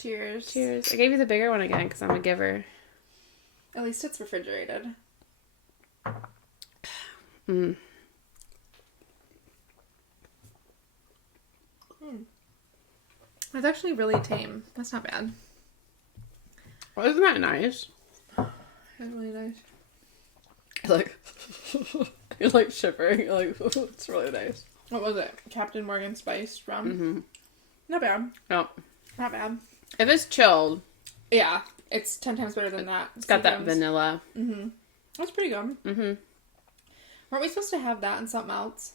Cheers. Cheers. I gave you the bigger one again because I'm a giver. At least it's refrigerated. That's actually really tame. That's not bad. Well, isn't that nice? That's really nice. You're like shivering. You're like, it's really nice. What was it? Captain Morgan spiced rum? Mm-hmm. Not bad. No. Not bad. If it's chilled. Yeah. It's 10 times better than that. It's got that vanilla. Mm-hmm. That's pretty good. Mm-hmm. Weren't we supposed to have that and something else?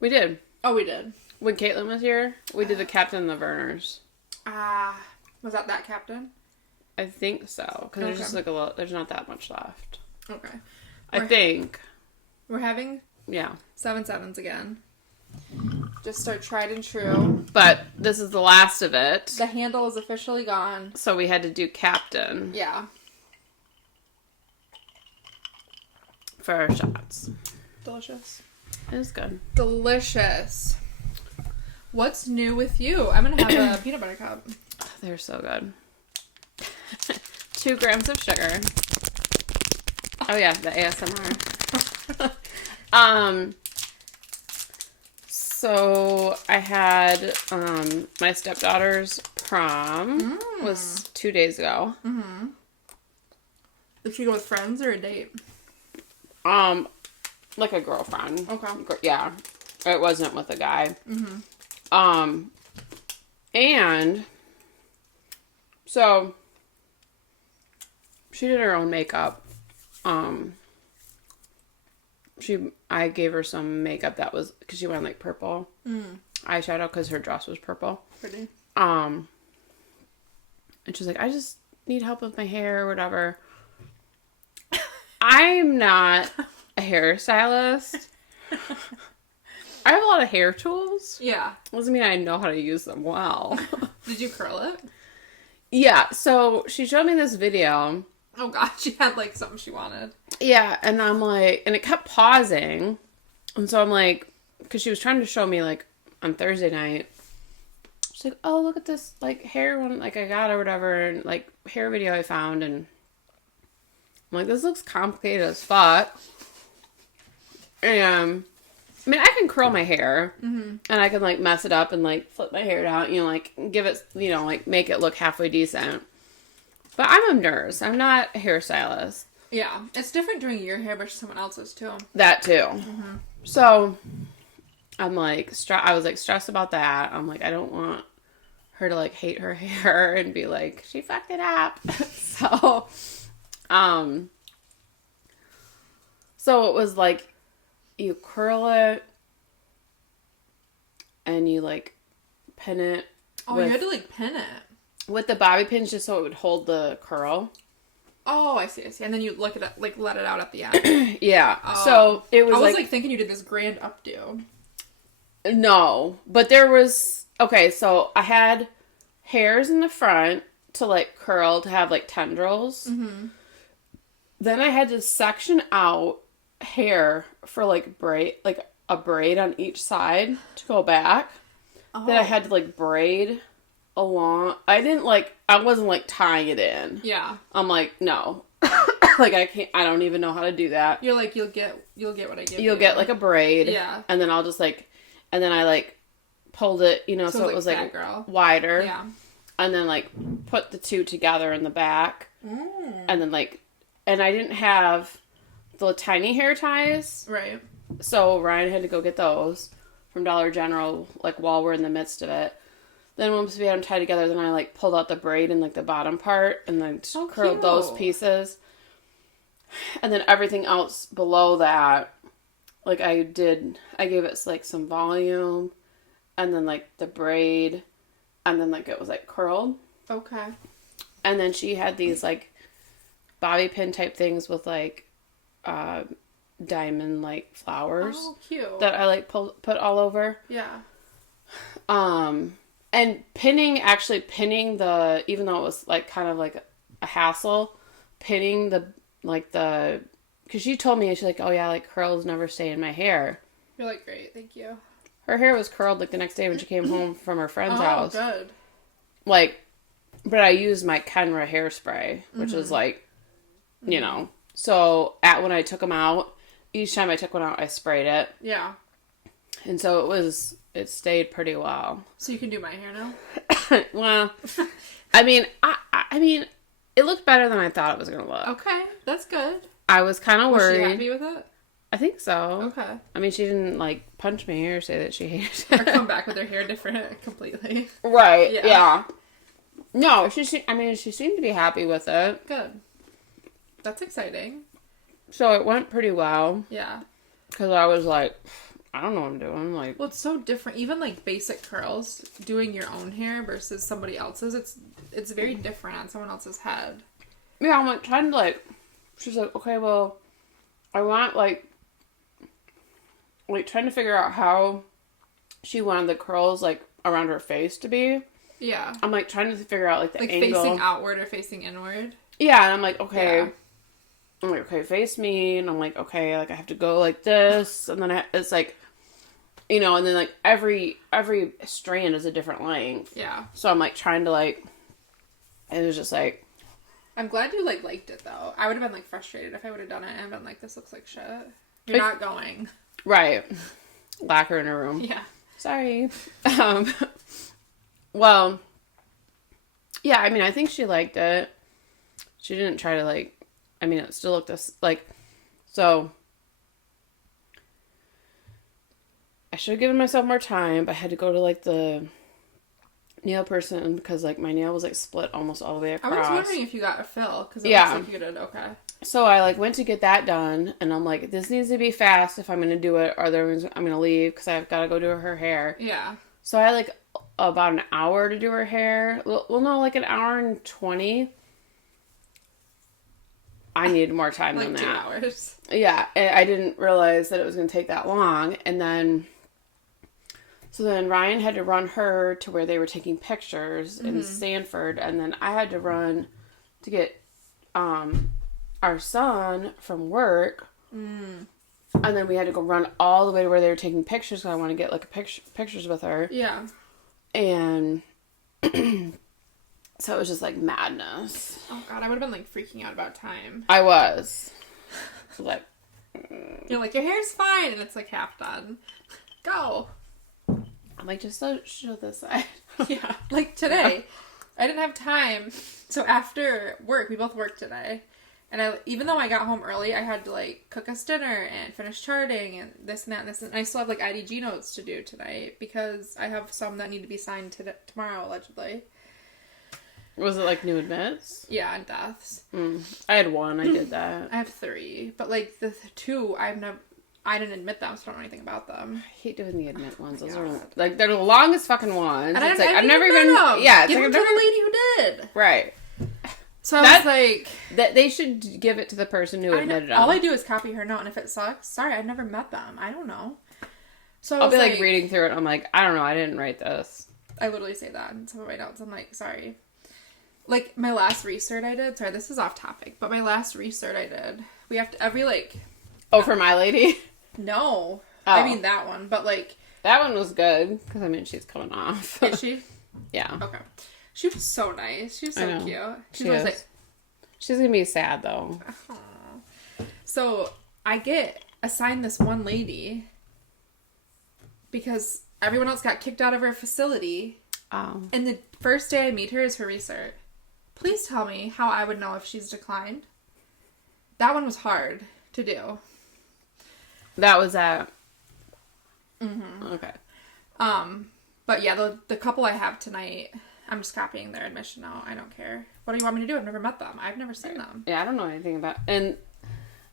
We did. Oh, we did. When Caitlin was here, we did the Captain and the Verners. Was that Captain? I think so. Because there's just like a little, there's not that much left. Okay. I think. We're having 7-7s again. Just our tried and true. But this is the last of it. The handle is officially gone. So we had to do Captain. Yeah. For our shots. Delicious. It was good. Delicious. What's new with you? I'm going to have a peanut butter cup. They're so good. 2 grams of sugar. Oh yeah, the ASMR. So I had my stepdaughter's prom was 2 days ago. Mm-hmm. Did she go with friends or a date? Like a girlfriend. Okay. Yeah. It wasn't with a guy. Mm-hmm. And so she did her own makeup. I gave her some makeup that was, because she went like purple eyeshadow because her dress was purple. Pretty. And she was like, I just need help with my hair or whatever. I'm not a hairstylist. I have a lot of hair tools. Yeah. Doesn't mean I know how to use them well. Did you curl it? Yeah, so she showed me this video. Oh god, she had like something she wanted. Yeah, and I'm like, and it kept pausing. And so I'm like, because she was trying to show me like on Thursday night. She's like, oh, look at this like hair one, like I got or whatever, and like hair video I found. And I'm like, this looks complicated as fuck. And I mean, I can curl my hair, and I can, like, mess it up and, like, flip my hair down, you know, like, give it, you know, like, make it look halfway decent. But I'm a nurse. I'm not a hairstylist. Yeah. It's different doing your hair versus someone else's, too. That, too. Mm-hmm. So, I'm, like, I was, like, stressed about that. I'm, like, I don't want her to, like, hate her hair and be like, she fucked it up. So it was, like, you curl it, and you, like, pin it. Oh, you had to, like, pin it. With the bobby pins, just so it would hold the curl. Oh, I see. And then you look at it, like, let it out at the end. Yeah. So it was, I was, like, thinking you did this grand updo. No. But there was... Okay, so I had hairs in the front to, like, curl, to have, like, tendrils. Mm-hmm. Then I had to section out hair for, like, a braid on each side to go back. Oh. Then I had to, like, braid along. I wasn't, like, tying it in. Yeah. I'm like, no. Like, I don't even know how to do that. You're like, you'll get what I give you. You'll get, like, a braid. Yeah. And then I'll just, like, and then I, like, pulled it, you know, so it was, like, wider. Yeah. And then, like, put the two together in the back. And then, like, and I didn't have the tiny hair ties. Right. So Ryan had to go get those from Dollar General, like, while we're in the midst of it. Then once we had them tied together, then I, like, pulled out the braid in, like, the bottom part and then curled those pieces. And then everything else below that, like, I gave it, like, some volume and then, like, the braid and then, like, it was, like, curled. Okay. And then she had these, like, bobby pin type things with, like, diamond, like, flowers. Oh, cute. That I, like, put all over. Yeah. And pinning the, even though it was, like, kind of, like, a hassle, pinning because she told me, she's like, oh, yeah, like, curls never stay in my hair. You're like, great, thank you. Her hair was curled, like, the next day when she came home from her friend's house. Oh, good. Like, But I used my Kenra hairspray, which is like, you know. So when I took them out, each time I took one out, I sprayed it. Yeah. And so it stayed pretty well. So you can do my hair now? Well, I mean, I mean, it looked better than I thought it was going to look. Okay, that's good. I was kind of worried. Was she happy with it? I think so. Okay. I mean, she didn't, like, punch me or say that she hated it. Or come back with her hair different completely. Right, yeah. No, she seemed to be happy with it. Good. That's exciting. So it went pretty well. Yeah. Because I was like, I don't know what I'm doing. Like, well, it's so different. Even, like, basic curls, doing your own hair versus somebody else's, it's very different on someone else's head. Yeah, I'm, like, trying to, like, she's like, okay, well, I want, like, trying to figure out how she wanted the curls, like, around her face to be. Yeah. I'm, like, trying to figure out, like, the angle. Facing outward or facing inward. Yeah, and I'm like, okay. Yeah. I'm like, okay, face me. And I'm like, okay, like, I have to go like this. And then it's like, you know, and then, like, every strand is a different length. Yeah. So I'm, like, trying to, like, it was just, like. I'm glad you, like, liked it, though. I would have been, like, frustrated if I would have done it and been like, this looks like shit. You're not going. Right. Lock her in her room. Yeah. Sorry. Well, yeah, I mean, I think she liked it. She didn't try to, like, I mean, it still looked like, so I should have given myself more time, but I had to go to, like, the nail person because, like, my nail was, like, split almost all the way across. I was wondering if you got a fill because it looks like you did okay. So I, like, went to get that done, and I'm like, this needs to be fast if I'm going to do it, or otherwise I'm going to leave because I've got to go do her hair. Yeah. So I had, like, about an hour to do her hair. Well, no, like, an hour and 20. I needed more time than that. Like 2 hours. Yeah, I didn't realize that it was going to take that long, and then. So then Ryan had to run her to where they were taking pictures in Sanford, and then I had to run to get our son from work, and then we had to go run all the way to where they were taking pictures because I want to get, like, pictures with her. Yeah. And so it was just, like, madness. Oh, God, I would have been, like, freaking out about time. I was. Like... You're like, your hair's fine, and it's, like, half done. Go. I'm like, just show this side. Yeah. Like, today, I didn't have time. So after work, we both worked today. And even though I got home early, I had to, like, cook us dinner and finish charting and this and that and this. And I still have, like, IDG notes to do tonight because I have some that need to be signed tomorrow, allegedly. Was it, like, new admits? Yeah, and deaths. I had one. I did that. I have 3. But, like, the 2, I didn't admit them, so I don't know anything about them. I hate doing the admit ones. Those are, like, they're the longest fucking ones. And it's like, I've never even... them. Yeah, give them to the lady who did. Right. So I was like... That they should give it to the person who admitted them. All I do is copy her note, and if it sucks, sorry, I've never met them. I don't know. So I'll be, like, reading through it, and I'm like, I don't know, I didn't write this. I literally say that in some of my notes. I'm like, sorry. Like, my last recert I did... Sorry, this is off topic, but my last recert I did... We have to... Every, like... Oh, for my lady? No. Oh. I mean, that one, but, like... That one was good, because, I mean, she's coming off. Is she? Yeah. Okay. She was so nice. She was so cute. She was like... She's gonna be sad, though. Aww. So, I get assigned this one lady because everyone else got kicked out of her facility. Oh. And the first day I meet her is her recert. Please tell me how I would know if she's declined. That one was hard to do. That was at... Mm-hmm. Okay. But yeah, the couple I have tonight, I'm just copying their admission now. I don't care. What do you want me to do? I've never met them. I've never seen them. Yeah, I don't know anything about... And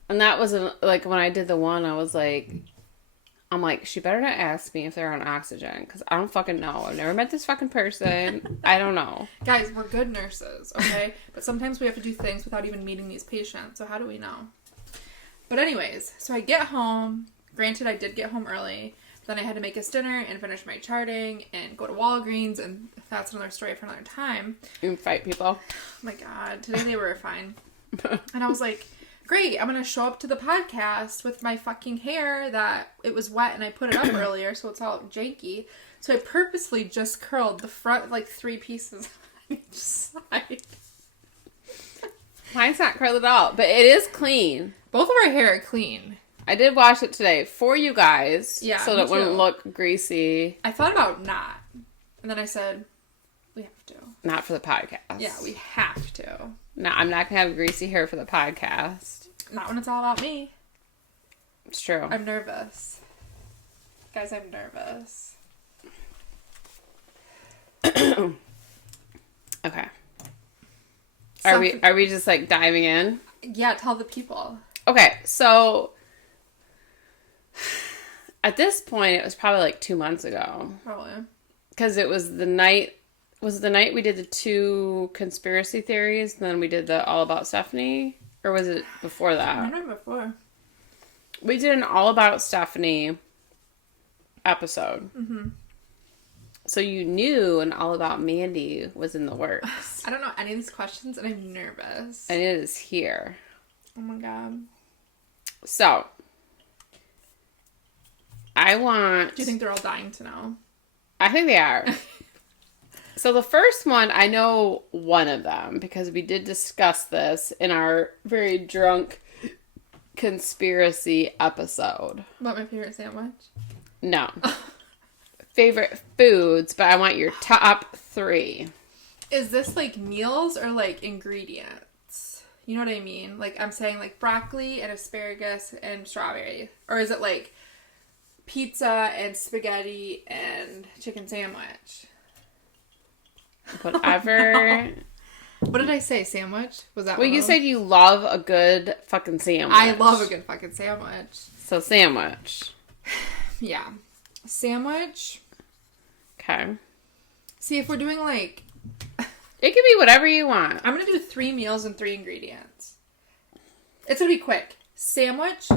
that was, like, when I did the one, I was like... I'm like, she better not ask me if they're on oxygen, because I don't fucking know. I've never met this fucking person. I don't know. Guys, we're good nurses, okay? But sometimes we have to do things without even meeting these patients, so how do we know? But anyways, so I get home. Granted, I did get home early. Then I had to make us dinner and finish my charting and go to Walgreens, and that's another story for another time. You fight people. Oh my God. Today they were fine. And I was like... Great, I'm going to show up to the podcast with my fucking hair that it was wet and I put it up earlier, so it's all janky. So I purposely just curled the front, like, 3 pieces. each side. Mine's not curled at all, but it is clean. Both of our hair are clean. I did wash it today for you guys. Yeah, so that it wouldn't look greasy. I thought about not. And then I said, we have to. Not for the podcast. Yeah, we have to. No, I'm not going to have greasy hair for the podcast. Not when it's all about me. It's true. I'm nervous. Guys, I'm nervous. Okay. Are we just like diving in? Yeah, tell the people. Okay, so at this point it was probably like 2 months ago. Probably. Because it was the night we did the 2 conspiracy theories, and then we did the All About Stephanie? Or was it before that? I remember before. We did an All About Stephanie episode. Mm-hmm. So you knew an All About Mandy was in the works. I don't know any of these questions, and I'm nervous. And it is here. Oh my god. So, I want... Do you think they're all dying to know? I think they are. So the first one, I know one of them because we did discuss this in our very drunk conspiracy episode. What, my favorite sandwich? No. Favorite foods, but I want your top 3. Is this like meals or like ingredients? You know what I mean? Like I'm saying like broccoli and asparagus and strawberry. Or is it like pizza and spaghetti and chicken sandwich? Whatever. Oh, no. What did I say? Sandwich? Was that Well, you said you love a good fucking sandwich. I love a good fucking sandwich. So sandwich. Yeah. Sandwich. Okay. See, if we're doing like... It can be whatever you want. I'm going to do 3 meals and 3 ingredients. It's going to be quick. Sandwich,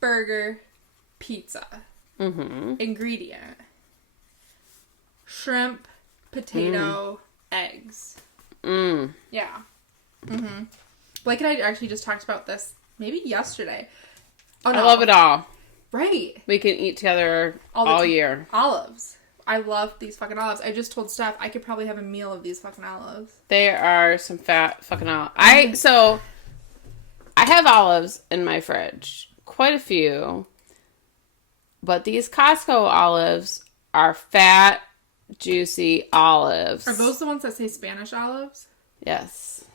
burger, pizza. Mm-hmm. Ingredient. Shrimp, potato, eggs. Mm. Yeah. Mm-hmm. Blake and I actually just talked about this maybe yesterday. Oh, no. I love it all. Right. We can eat together all year. Olives. I love these fucking olives. I just told Steph I could probably have a meal of these fucking olives. They are some fat fucking olives. So, I have olives in my fridge. Quite a few. But these Costco olives are fat, juicy olives. Are those the ones that say Spanish olives? Yes.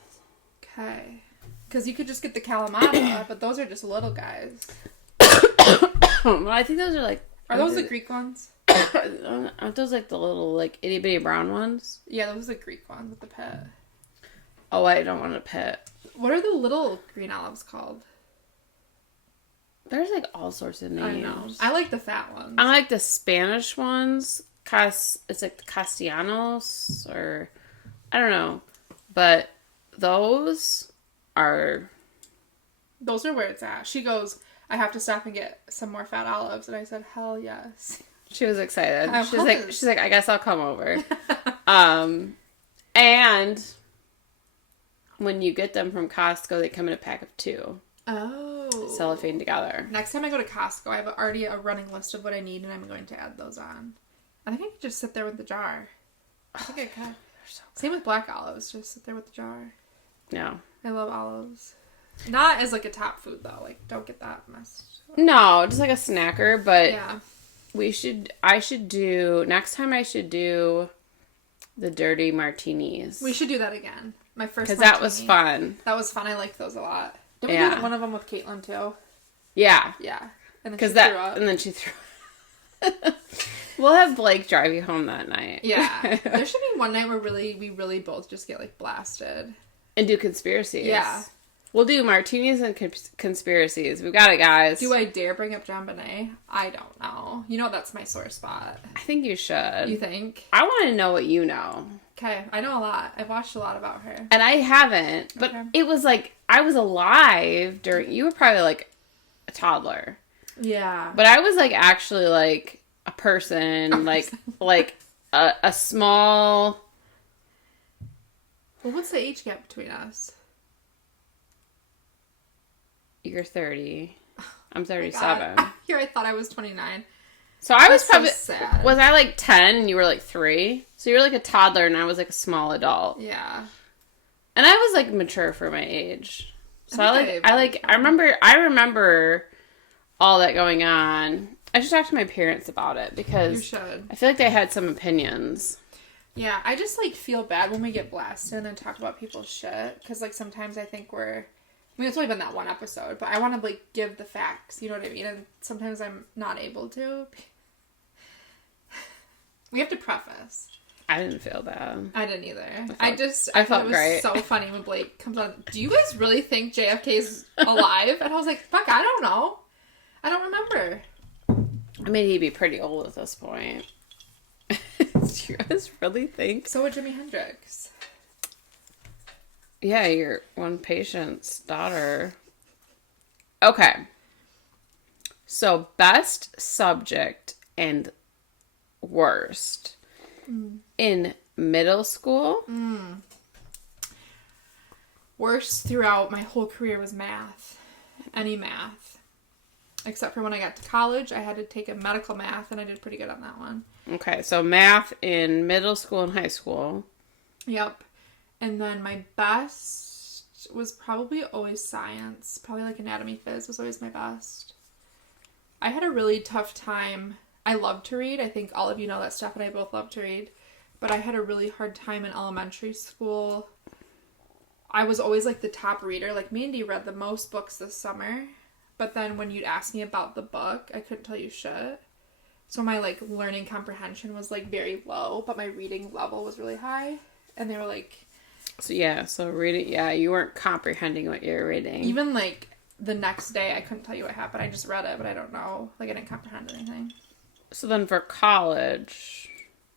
Okay. Because you could just get the Kalamata, but those are just little guys. Well, I think those are like... Are those the Greek ones? Aren't those like the little like itty bitty brown ones? Yeah, those are the Greek ones with the pit. Oh, I don't want a pit. What are the little green olives called? There's like all sorts of names. I know. I like the fat ones. I like the Spanish ones. It's like the Castellanos or I don't know. But those are where it's at. She goes, I have to stop and get some more fat olives. And I said, hell yes. She was excited. I She's like, I guess I'll come over. And when you get them from Costco, they come in a pack of 2. Oh. Cellophane together. Next time I go to Costco, I have already a running list of what I need, and I'm going to add those on. I think I could just sit there with the jar. I think I could. So Same with black olives. Just sit there with the jar. no. I love olives. Not as like a top food though. Like don't get that messed up. No, just like a snacker, but Yeah. Next time I should do the dirty martinis. We should do that again. My first Because that was fun. That was fun. I liked those a lot. Did we Yeah. do one of them with Caitlin too? Yeah. Yeah. And then Because she threw up. and then she threw We'll have Blake drive you home that night. Yeah. There should be one night where we really both just get like blasted. And do conspiracies. Yeah. We'll do martinis and conspiracies. We got it, guys. Do I dare bring up John Bonet? I don't know. You know that's my sore spot. I think you should. You think? I want to know what you know. Okay, I know a lot. I've watched a lot about her. And I haven't. But It was like, I was alive during... You were probably like a toddler. Yeah. But I was like actually like a person. Like a small... Well, what's the age gap between us? You're 30. I'm 37. Here I thought I was 29. So I was That's probably... so sad. Was I like 10 and you were like 3? So you were like a toddler and I was like a small adult. Yeah. And I was like mature for my age. So I remember all that going on. I should talk to my parents about it because you should. I feel like they had some opinions. Yeah, I just like feel bad when we get blasted and talk about people's shit because like sometimes I think it's only been that one episode, but I want to like give the facts, you know what I mean? And sometimes I'm not able to. We have to preface. I didn't feel bad. I didn't either. I thought felt it was great. so funny when Blake comes on. Do you guys really think JFK's alive? And I was like, fuck, I don't know. I don't remember. I mean, he'd be pretty old at this point. Do you guys really think? So would Jimi Hendrix. Yeah, your one patient's daughter. Okay. So, best subject and worst. In middle school? Worst throughout my whole career was math. Any math. Except for when I got to college, I had to take a medical math, and I did pretty good on that one. Okay, so math in middle school and high school. Yep. And then my best was probably always science. Probably like anatomy, phys was always my best. I had a really tough time. I love to read. I think all of you know that Steph and I both love to read. But I had a really hard time in elementary school. I was always like the top reader. Like Mandy read the most books this summer. But then when you'd ask me about the book, I couldn't tell you shit. So my like learning comprehension was like very low, but my reading level was really high. And they were like... So reading, you weren't comprehending what you were reading. Even like the next day, I couldn't tell you what happened. I just read it, but I don't know. Like I didn't comprehend anything. So then for college,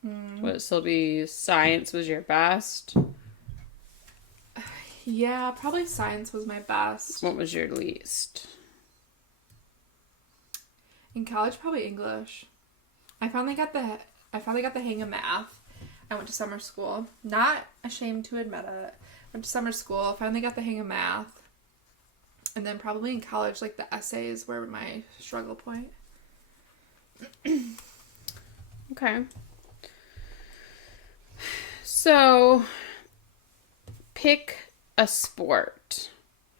would it still be science was your best? Yeah, probably science was my best. What was your least? In college, probably English. I finally got the hang of math. I went to summer school. Not ashamed to admit it. Went to summer school. Finally got the hang of math. And then probably in college, like the essays were my struggle point. Okay. So, pick a sport.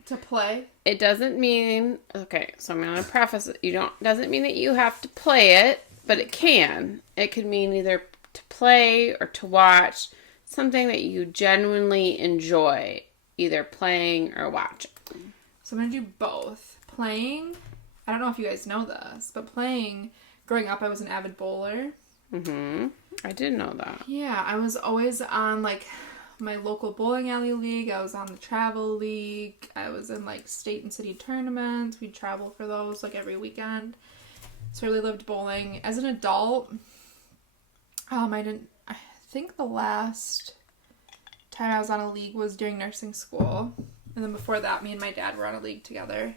To play? It doesn't mean... Okay, so I'm going to preface it. Doesn't mean that you have to play it, but it can. It could mean either to play or to watch. Something that you genuinely enjoy, either playing or watching. So I'm going to do both. Playing, I don't know if you guys know this, but playing, growing up I was an avid bowler. Mm-hmm. I didn't know that. Yeah, I was always on like my local bowling alley league. I was on the travel league. I was in like state and city tournaments. We'd travel for those like every weekend. So I really loved bowling. As an adult, I think the last time I was on a league was during nursing school. And then before that, me and my dad were on a league together.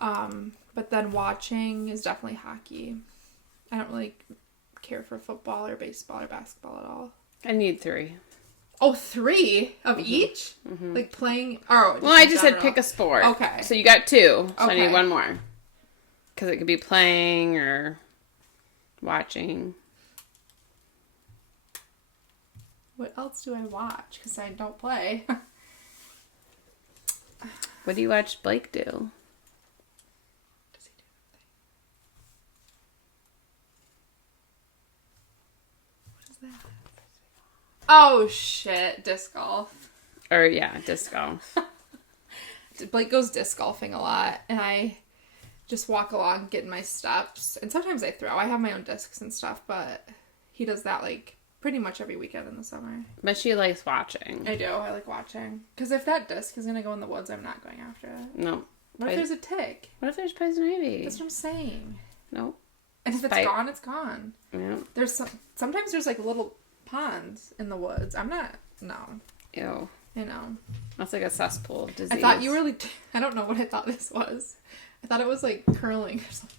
But then watching is definitely hockey. I don't really care for football or baseball or basketball at all. I need 3. Oh, 3 of each? Mm-hmm. Like playing... Oh, well, I just said pick a sport. Okay. So you got 2. So okay. I need 1 more. Because it could be playing or watching. What else do I watch? Because I don't play. What do you watch Blake do? Does he do anything? What is that? Oh, shit. Disc golf. Or, yeah, disc golf. Blake goes disc golfing a lot, and I just walk along getting my steps. And sometimes I throw. I have my own discs and stuff, but he does that, like, pretty much every weekend in the summer. But she likes watching. I do. I like watching. Because if that disc is going to go in the woods, I'm not going after it. No. What if there's a tick? What if there's poison ivy? That's what I'm saying. Nope. And if it's gone, it's gone. Yeah. Sometimes there's like little ponds in the woods. No. Ew. I know. That's like a cesspool of disease. I thought you were like, I don't know what I thought this was. I thought it was like curling or something.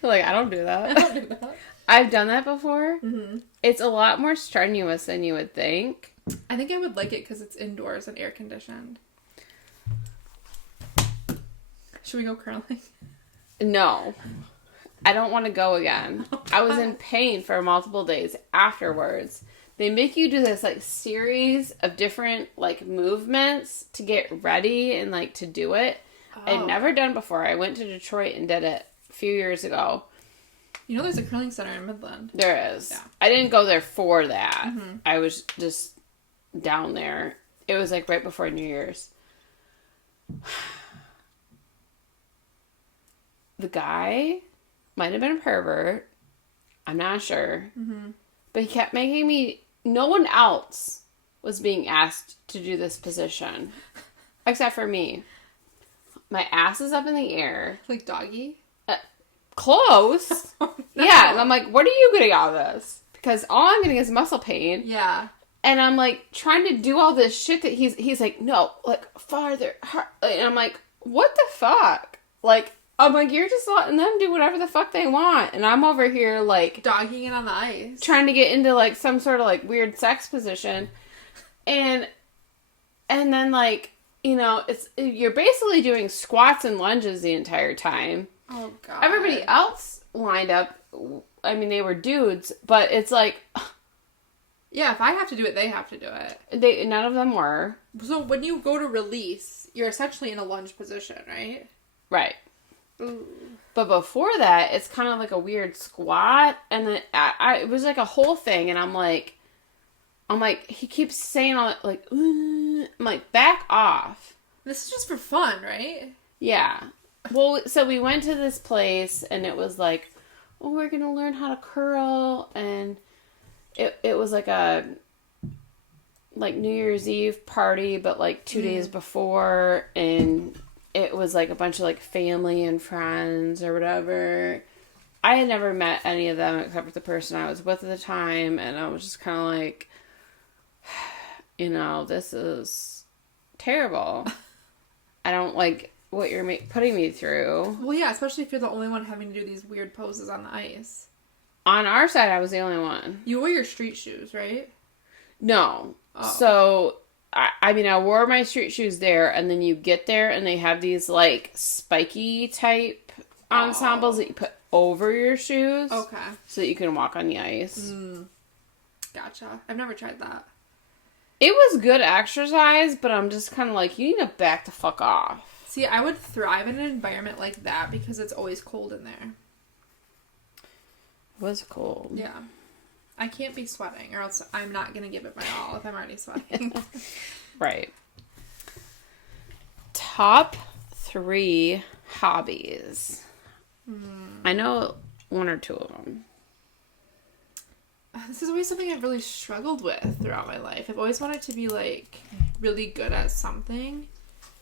Like, I don't do that. I don't do that. I've done that before. Mm-hmm. It's a lot more strenuous than you would think. I think I would like it because it's indoors and air conditioned. Should we go curling? No. I don't want to go again. I was in pain for multiple days afterwards they make you do this, like, series of different, like, movements to get ready and, like, to do it. I'd never done before. I went to Detroit and did it a few years ago. You know there's a curling center in Midland. There is. Yeah. I didn't go there for that. Mm-hmm. I was just down there. It was, like, right before New Year's. The guy might have been a pervert. I'm not sure. Mm-hmm. But he kept making me... No one else was being asked to do this position. Except for me. My ass is up in the air. Like doggy? Close. No. Yeah. And I'm like, what are you getting out of this? Because all I'm getting is muscle pain. Yeah. And I'm like, trying to do all this shit that he's like, no, like, farther. And I'm like, what the fuck? Like, I'm like, you're just letting them do whatever the fuck they want. And I'm over here, like... dogging it on the ice. Trying to get into, like, some sort of, like, weird sex position. And then, like, you know, you're basically doing squats and lunges the entire time. Oh, God. Everybody else lined up, I mean, they were dudes, but it's like... Yeah, if I have to do it, they have to do it. None of them were. So when you go to release, you're essentially in a lunge position, right? Right. Ooh. But before that, it's kind of like a weird squat, and then it was like a whole thing, and I'm like, he keeps saying all that, like, I'm like, back off. This is just for fun, right? Yeah. Well, so we went to this place, and it was like, oh, we're gonna learn how to curl, and it was like a, like, New Year's Eve party, but, like, 2 days before, and... It was, like, a bunch of, like, family and friends or whatever. I had never met any of them except for the person I was with at the time. And I was just kind of like, you know, this is terrible. I don't like what you're putting me through. Well, yeah, especially if you're the only one having to do these weird poses on the ice. On our side, I was the only one. You wear your street shoes, right? No. Oh. So... I mean, I wore my street shoes there, and then you get there, and they have these, like, spiky type ensembles that you put over your shoes. Okay. So that you can walk on the ice. Gotcha. I've never tried that. It was good exercise, but I'm just kind of like, you need to back the fuck off. See, I would thrive in an environment like that because it's always cold in there. It was cold. Yeah. I can't be sweating, or else I'm not going to give it my all if I'm already sweating. Right. Top 3 hobbies. I know 1 or 2 of them. This is always something I've really struggled with throughout my life. I've always wanted to be, like, really good at something.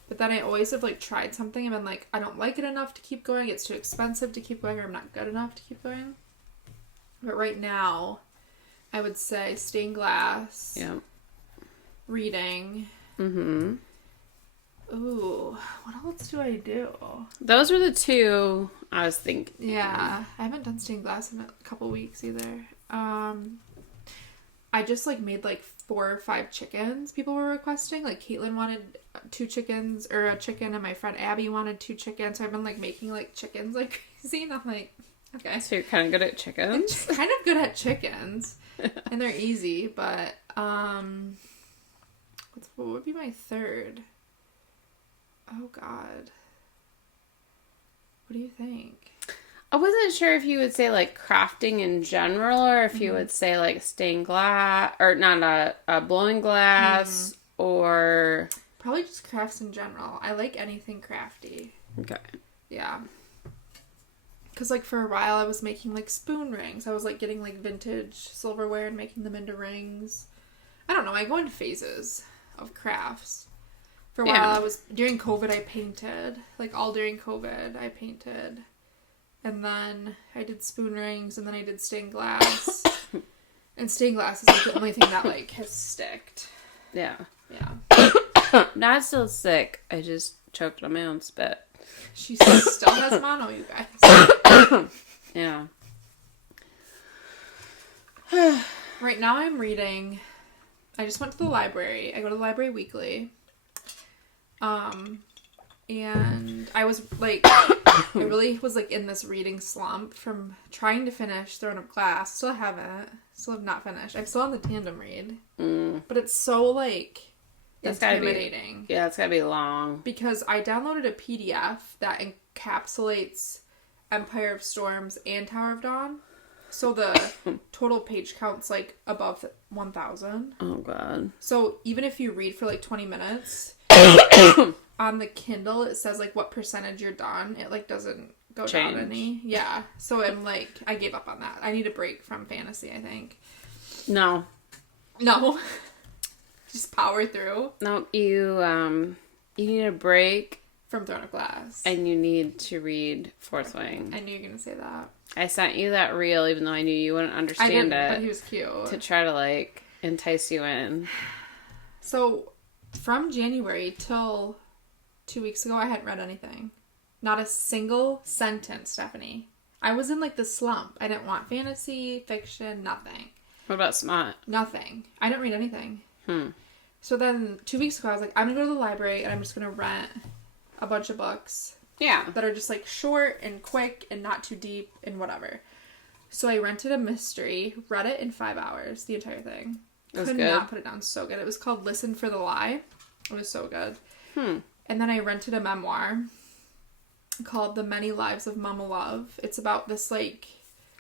But then I always have, like, tried something and been like, I don't like it enough to keep going. It's too expensive to keep going, or I'm not good enough to keep going. But right now... I would say stained glass. Yeah. Reading. Mm-hmm. Ooh, what else do I do? Those were the 2 I was thinking. Yeah, I haven't done stained glass in a couple weeks either. I just, like, made, like, 4 or 5 chickens people were requesting. Like, Caitlin wanted 2 chickens, or a chicken, and my friend Abby wanted 2 chickens. So I've been, like, making, like, chickens like crazy, and I'm like, okay. So you're kind of good at chickens? I'm kind of good at chickens. And they're easy, but, what would be my 3rd? Oh, God. What do you think? I wasn't sure if you would say, like, crafting in general, or if you would say, like, stained glass, or not a blowing glass, or... Probably just crafts in general. I like anything crafty. Okay. Yeah. Because, like, for a while I was making, like, spoon rings. I was, like, getting, like, vintage silverware and making them into rings. I don't know. I go in phases of crafts. For a while during COVID, I painted. Like, all during COVID, I painted. And then I did spoon rings, and then I did stained glass. And stained glass is, like, the only thing that, like, has sticked. Yeah. Yeah. Not still sick. I just choked on my own spit. She still has mono, you guys. Yeah. Right now I'm reading... I just went to the library. I go to the library weekly. And I was, like... I really was like in this reading slump from trying to finish Throne of Glass. Still have not finished. I'm still on the tandem read. But it's so like intimidating. It's gotta be long. Because I downloaded a PDF that encapsulates Empire of Storms and Tower of Dawn. So the total page count's like above 1,000. Oh, God. So even if you read for like 20 minutes, on the Kindle it says like what percentage you're done. It like doesn't go down any. Yeah. So I'm like, I gave up on that. I need a break from fantasy, I think. No. Just power through. No, you need a break. From Throne of Glass. And you need to read Fourth Wing. I knew you were going to say that. I sent you that reel, even though I knew you wouldn't understand it. But he was cute. To try to, like, entice you in. So, from January till 2 weeks ago, I hadn't read anything. Not a single sentence, Stephanie. I was in, like, the slump. I didn't want fantasy, fiction, nothing. What about smut? Nothing. I didn't read anything. So then, 2 weeks ago, I was like, I'm going to go to the library, and I'm just going to rent a bunch of books. Yeah. That are just like short and quick and not too deep and whatever. So I rented a mystery, read it in 5 hours, the entire thing. Could not put it down. So good. It was called Listen for the Lie. It was so good. And then I rented a memoir called The Many Lives of Mama Love. It's about this like,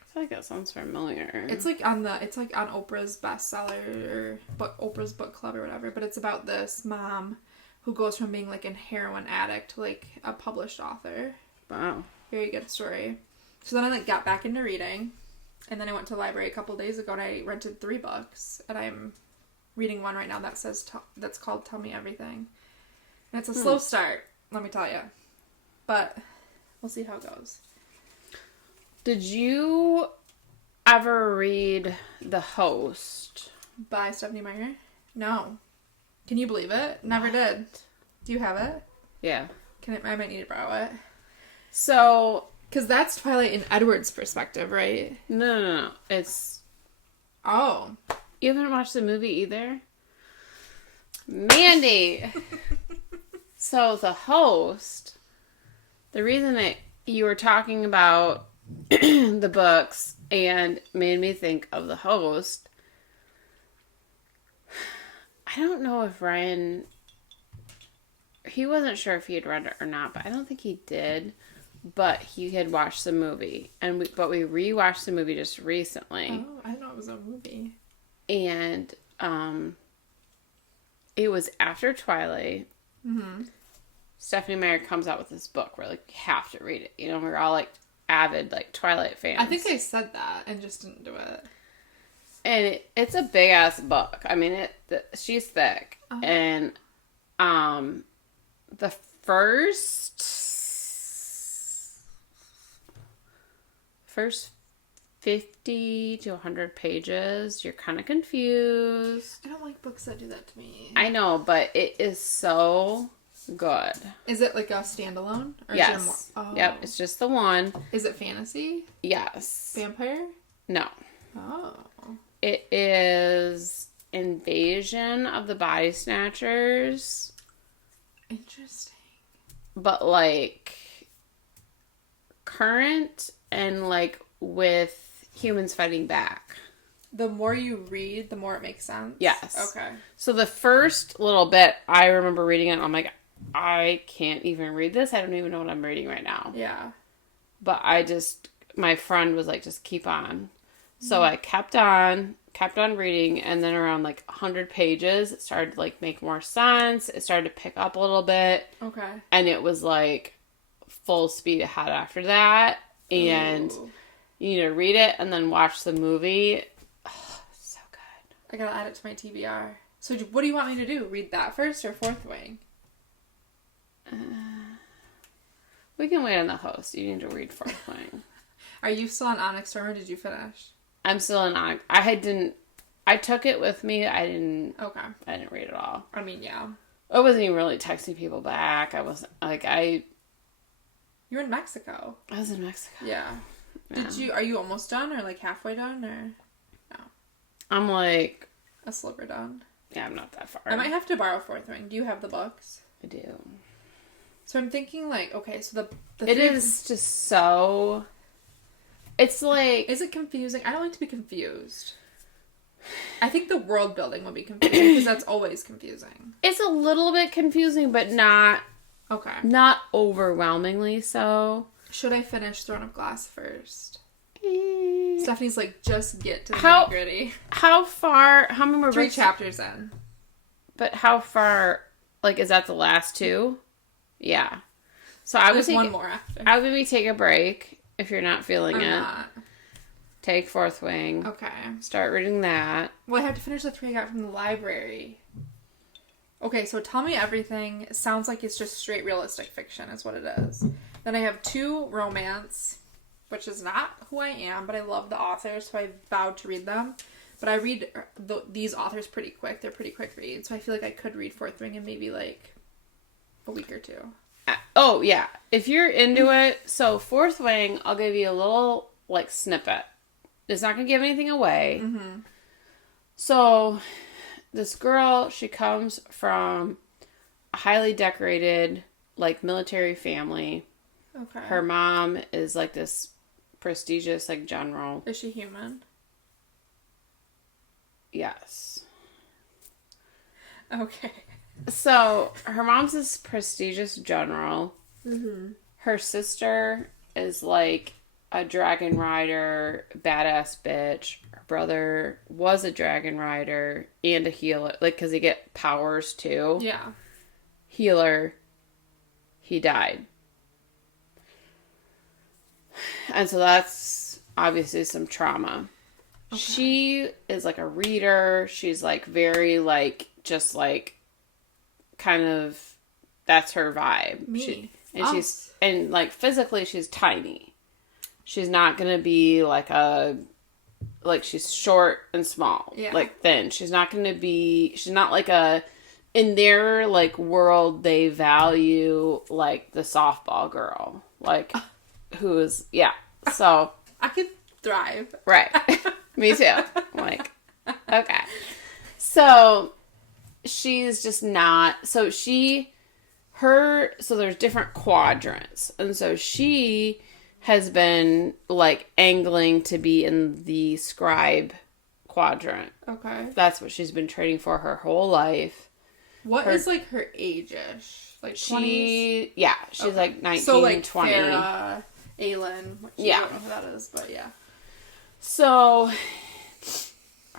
I feel like that sounds familiar. It's like on Oprah's bestseller or Oprah's book club or whatever, but it's about this mom who goes from being, like, a heroin addict to, like, a published author. Wow. Very good story. So then I, like, got back into reading. And then I went to the library a couple days ago and I rented 3 books. And I'm reading one right now that's called Tell Me Everything. And it's a slow start, let me tell you. But we'll see how it goes. Did you ever read The Host? By Stephanie Meyer? No. Can you believe it? Never did. Do you have it? Yeah. I might need to borrow it. So... Because that's Twilight in Edward's perspective, right? No. It's... Oh. You haven't watched the movie either? Mandy! So, The Host... The reason that you were talking about the books and made me think of The Host... I don't know if Ryan... He wasn't sure if he had read it or not, but I don't think he did. But he had watched the movie. But we rewatched the movie just recently. Oh, I didn't know it was a movie. And it was after Twilight. Mm-hmm. Stephanie Meyer comes out with this book where, like, you have to read it. You know, we're all, like, avid, like, Twilight fans. I think I said that and just didn't do it. And it's a big ass book. I mean, she's thick. Uh-huh. And the first 50 to 100 pages, you're kind of confused. I don't like books that do that to me. I know, but it is so good. Is it like a standalone? Or yes. Is there more? Oh. Yep, it's just the one. Is it fantasy? Yes. Vampire? No. Oh. It is Invasion of the Body Snatchers. Interesting. But, like, current and, like, with humans fighting back. The more you read, the more it makes sense? Yes. Okay. So the first little bit, I remember reading it, and I'm like, I can't even read this. I don't even know what I'm reading right now. Yeah. But my friend was like, just keep on. So I kept on reading, and then around, like, 100 pages, it started to, like, make more sense. It started to pick up a little bit. Okay. And it was, like, full speed ahead after that. And you need to read it and then watch the movie. Oh, so good. I gotta add it to my TBR. So what do you want me to do? Read that first or Fourth Wing? We can wait on the Host. You need to read Fourth Wing. Are you still on Onyx Storm or did you finish? I'm still in Onyx. I took it with me. I didn't read it all. I mean, yeah. I wasn't even really texting people back. I wasn't, like, You were in Mexico. I was in Mexico. Yeah. Are you almost done or, like, halfway done or no? I'm, like... A sliver done. Yeah, I'm not that far. I might have to borrow Fourth Wing. Do you have the books? I do. So I'm thinking, like, okay, so the It is just so... It's like... Is it confusing? I don't like to be confused. I think the world building would be confusing, because that's always confusing. It's a little bit confusing, but not... Okay. Not overwhelmingly so. Should I finish Throne of Glass first? Stephanie's like, just get to the nitty-gritty. How many more 3 books? chapters in. But how far, like, is that the last 2? Yeah. So I would There's one more after. I would maybe take a break if you're not feeling I'm it. not. Take Fourth Wing. Okay. Start reading that. Well, I have to finish the 3 I got from the library. Okay, so Tell Me Everything. It sounds like it's just straight realistic fiction is what it is. Then I have 2 romance, which is not who I am, but I love the authors, so I vowed to read them. But I read these authors pretty quick. They're pretty quick reads, so I feel like I could read Fourth Wing in maybe, like, a week or 2. Oh, yeah. If you're into it, so Fourth Wing, I'll give you a little, like, snippet. It's not going to give anything away. Mm-hmm. So, this girl, she comes from a highly decorated, like, military family. Okay. Her mom is, like, this prestigious, like, general. Is she human? Yes. Okay. So, her mom's this prestigious general. Mm-hmm. Her sister is, like, a dragon rider, badass bitch. Her brother was a dragon rider and a healer. Like, because they get powers, too. Yeah. Healer. He died. And so that's obviously some trauma. Okay. She is, like, a reader. She's, like, very, like, just, like, kind of, that's her vibe. Me. And like physically she's tiny. She's not gonna be like she's short and small. Yeah. Like thin. She's not like in their like world they value like the softball girl. Like who is so I could thrive. Right. Me too. I'm like, okay. So she's just not, so there's different quadrants. And so she has been like angling to be in the scribe quadrant. Okay. That's what she's been training for her whole life. What is like her age-ish? Like 20s? Yeah, she's okay. Like 19, so like 20. Farrah, Aelin. Yeah. I don't know who that is, but yeah. So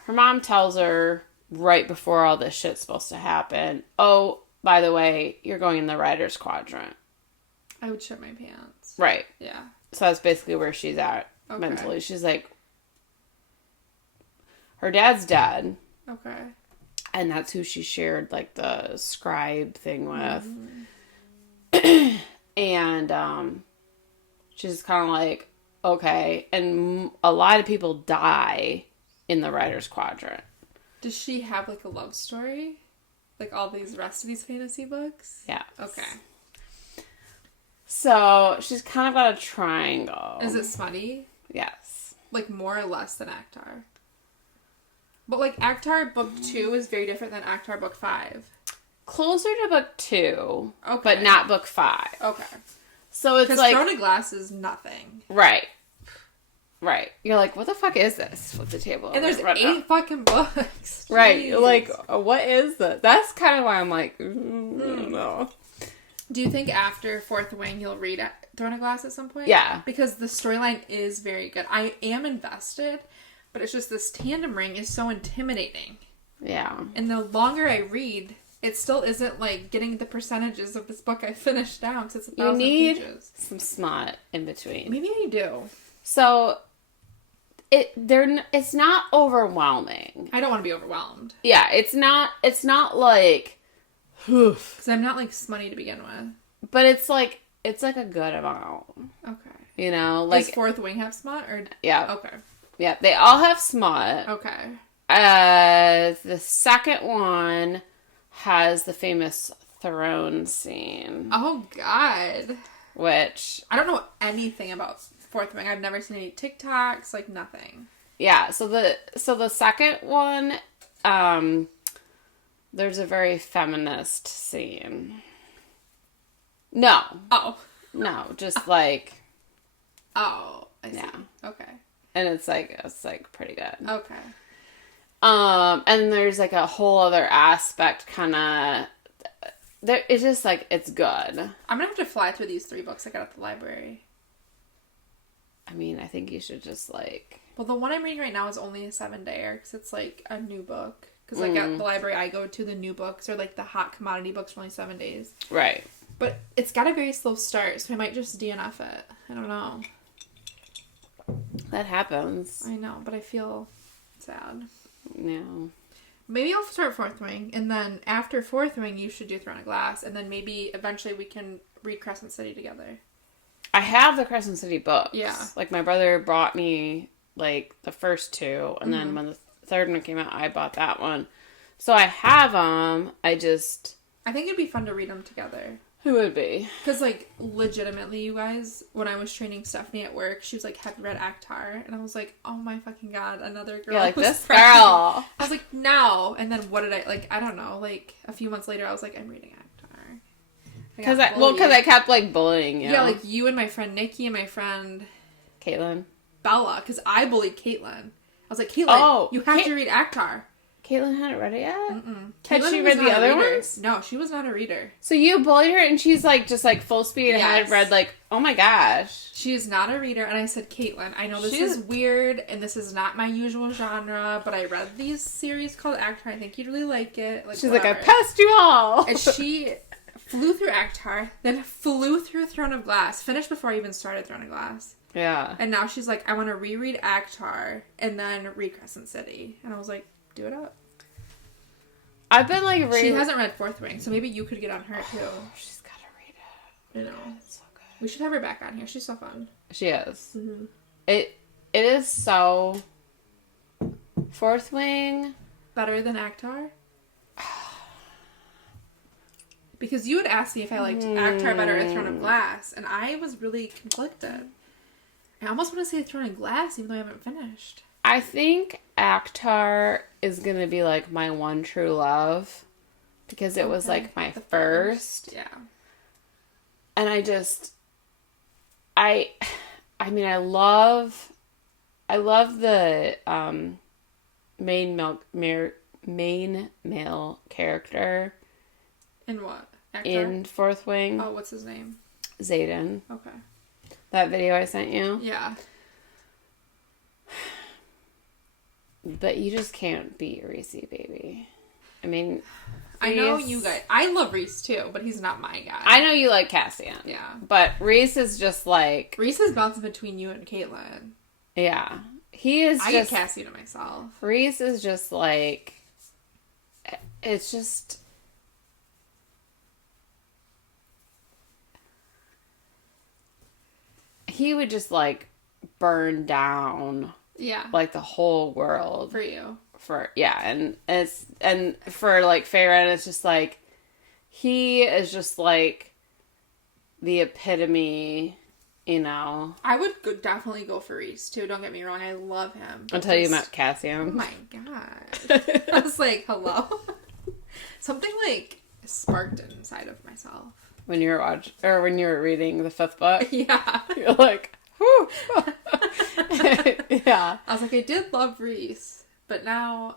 her mom tells her right before all this shit's supposed to happen, oh, by the way, you're going in the writer's quadrant. I would shit my pants. Right. Yeah. So that's basically where she's at mentally. She's like, her dad's dead. Okay. And that's who she shared, like, the scribe thing with. Mm-hmm. And she's kind of like, okay. And a lot of people die in the writer's quadrant. Does she have, like, a love story? Like, all these rest of these fantasy books? Yeah. Okay. So, she's kind of got a triangle. Is it smutty? Yes. Like, more or less than Akhtar? But, like, Akhtar book 2 is very different than Akhtar book 5. Closer to book 2. Okay. But not book 5. Okay. So, it's like... Because Throne of Glass is nothing. Right. Right. You're like, what the fuck is this with the table? And there's 8 fucking books. Jeez. Right. You're like, what is that? That's kind of why I'm like, no. Do you think after Fourth Wing you'll read Throne of Glass at some point? Yeah. Because the storyline is very good. I am invested, but it's just this tandem ring is so intimidating. Yeah. And the longer I read, it still isn't like getting the percentages of this book I finished down because it's 1,000 pages. You need some smut in between. Maybe I do. So... It's not overwhelming. I don't want to be overwhelmed. Yeah, it's not like because I'm not like smutty to begin with. But it's like a good amount. Okay. You know, like does Fourth Wing have smut or yeah. Okay. Yeah, they all have smut. Okay. The second one has the famous throne scene. Oh God. Which I don't know anything about Fourth Wing. I've never seen any TikToks, like nothing. Yeah, so the second one, there's a very feminist scene. No. Oh. No, just like... Oh, I see. Yeah. Okay. And it's pretty good. Okay. And there's like a whole other aspect kind of... It's just like, it's good. I'm gonna have to fly through these 3 books I got at the library. I mean, I think you should just like... Well, the one I'm reading right now is only a 7-dayer because it's like a new book. Because like at the library I go to, the new books are like the hot commodity books for only 7 days. Right. But it's got a very slow start, so I might just DNF it. I don't know. That happens. I know, but I feel sad. Yeah. Maybe I'll start Fourth Wing, and then after Fourth Wing, you should do Throne of Glass, and then maybe eventually we can read Crescent City together. I have the Crescent City books. Yeah. Like, my brother brought me, like, the first 2, and then when the third one came out, I bought that one. So I have them, I think it'd be fun to read them together. It would be. Because, like, legitimately, you guys, when I was training Stephanie at work, she was like, have you read Akhtar? And I was like, oh my fucking god, another girl. Yeah, like, this pregnant. girl. I was like, no. And then what did I don't know, like, a few months later, I was like, I'm reading Akhtar. Because I kept, like, bullying you. Yeah, like, you and my friend Nikki and my friend... Caitlin. Bella, because I bullied Caitlin. I was like, Caitlin, you have to read Akhtar. Caitlin hadn't read it yet? Mm-mm. Had Caitlin she read the other ones? No, she was not a reader. So you bullied her and she's like, just like full speed ahead, read like, oh my gosh. She is not a reader. And I said, Caitlin, I know this is weird and this is not my usual genre, but I read these series called Akhtar. I think you'd really like it. Like, she's whatever. like, I passed you all. And she flew through Akhtar, then flew through Throne of Glass, finished before I even started Throne of Glass. Yeah. And now she's like, I want to reread Akhtar and then read Crescent City. And I was like, do it up. I've been like reading. She hasn't read Fourth Wing, so maybe you could get on her too. She's got to read it. I know. It's so good. We should have her back on here. She's so fun. She is. Mm-hmm. It is so... Fourth Wing... Better than Akhtar? Because you had asked me if I liked Akhtar better or Throne of Glass, and I was really conflicted. I almost want to say Throne of Glass, even though I haven't finished. I think Akhtar is going to be, like, my one true love. Because it was, like, my first. Yeah. And I mean, I love the, main male character. In what? Akhtar? In Fourth Wing. Oh, what's his name? Zayden. Okay. That video I sent you? Yeah. But you just can't beat Reese, baby. I mean... I know you guys... I love Reese, too, but he's not my guy. I know you like Cassian. Yeah. But Reese is just like... Reese is bouncing between you and Caitlin. Yeah. He is I get Cassie to myself. Reese is just like... It's just... He would just, like, burn down... Yeah. Like, the whole world. For you. And for, like, Farron, it's just, like, he is just, like, the epitome, you know. I would definitely go for Reese, too. Don't get me wrong. I love him. Until you met Cassian. Oh, my God. I was like, hello? Something, like, sparked inside of myself. When you were when you were reading the 5th book? Yeah. You're like... Whew. Yeah. I was like, I did love Reese, but now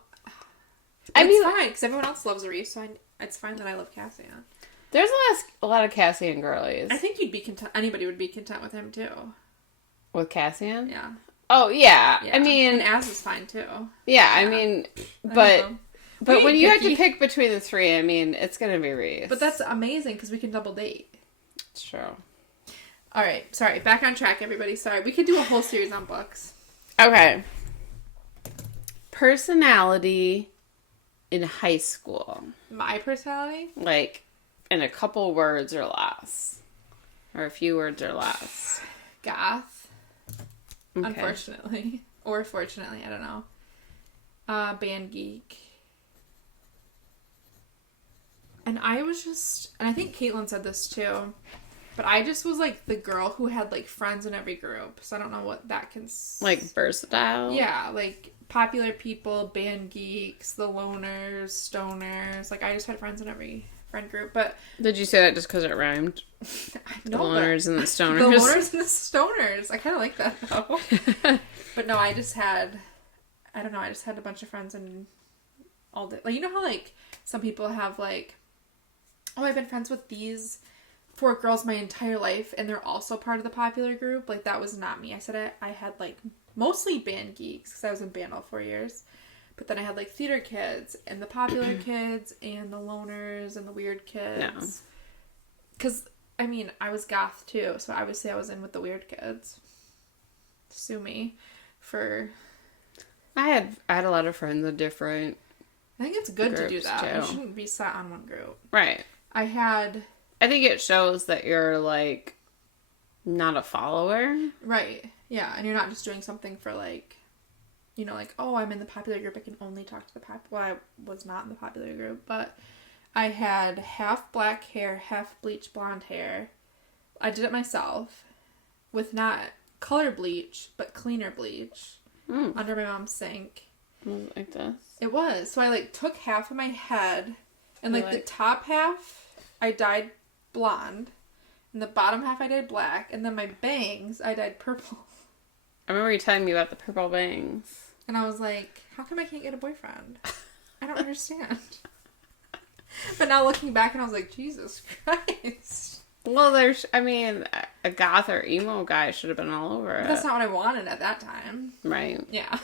I mean, it's fine because everyone else loves Reese, so it's fine that I love Cassian. There's a lot of Cassian girlies. I think you'd be content. Anybody would be content with him too. With Cassian? Yeah. Oh yeah. I mean, and Az is fine too. Yeah, I mean, but when you have to pick between the 3, I mean, it's gonna be Reese. But that's amazing because we can double date. It's true. All right, sorry. Back on track, everybody. Sorry, we could do a whole series on books. Okay. Personality in high school. My personality? Like, in a couple words or less. Or a few words or less. Goth. Okay. Unfortunately. Or fortunately, I don't know. Band geek. And I was just... And I think Caitlin said this too. But I just was, like, the girl who had, like, friends in every group. So I don't know what that can... Like, versatile? Yeah, like, popular people, band geeks, the loners, stoners. Like, I just had friends in every friend group. But did you say that just because it rhymed? The loners and the stoners. The loners and the stoners. I kind of like that though. But no, I just had a bunch of friends and all day. Like, you know how like some people have like, oh, I've been friends with these 4 girls my entire life and they're also part of the popular group. Like, that was not me. I said I had like mostly band geeks because I was in band all 4 years. But then I had like theater kids and the popular kids and the loners and the weird kids. Because, I mean, I was goth too. So obviously I was in with the weird kids. Sue me for... I had a lot of friends with different I think it's good to do that. Too. You shouldn't be set on one group. Right. I think it shows that you're, like, not a follower. Right. Yeah, and you're not just doing something for, like, you know, like, oh, I'm in the popular group, I can only talk to the well, I was not in the popular group, but I had half black hair, half bleach blonde hair. I did it myself with not color bleach, but cleaner bleach under my mom's sink. Was it like this? It was. So I, like, took half of my head, and, like, the top half, I dyed blonde, and the bottom half I dyed black, and then my bangs, I dyed purple. I remember you telling me about the purple bangs. And I was like, how come I can't get a boyfriend? I don't understand. But now looking back, and I was like, Jesus Christ. Well, a goth or emo guy should have been all over it. But that's not what I wanted at that time. Right. Yeah.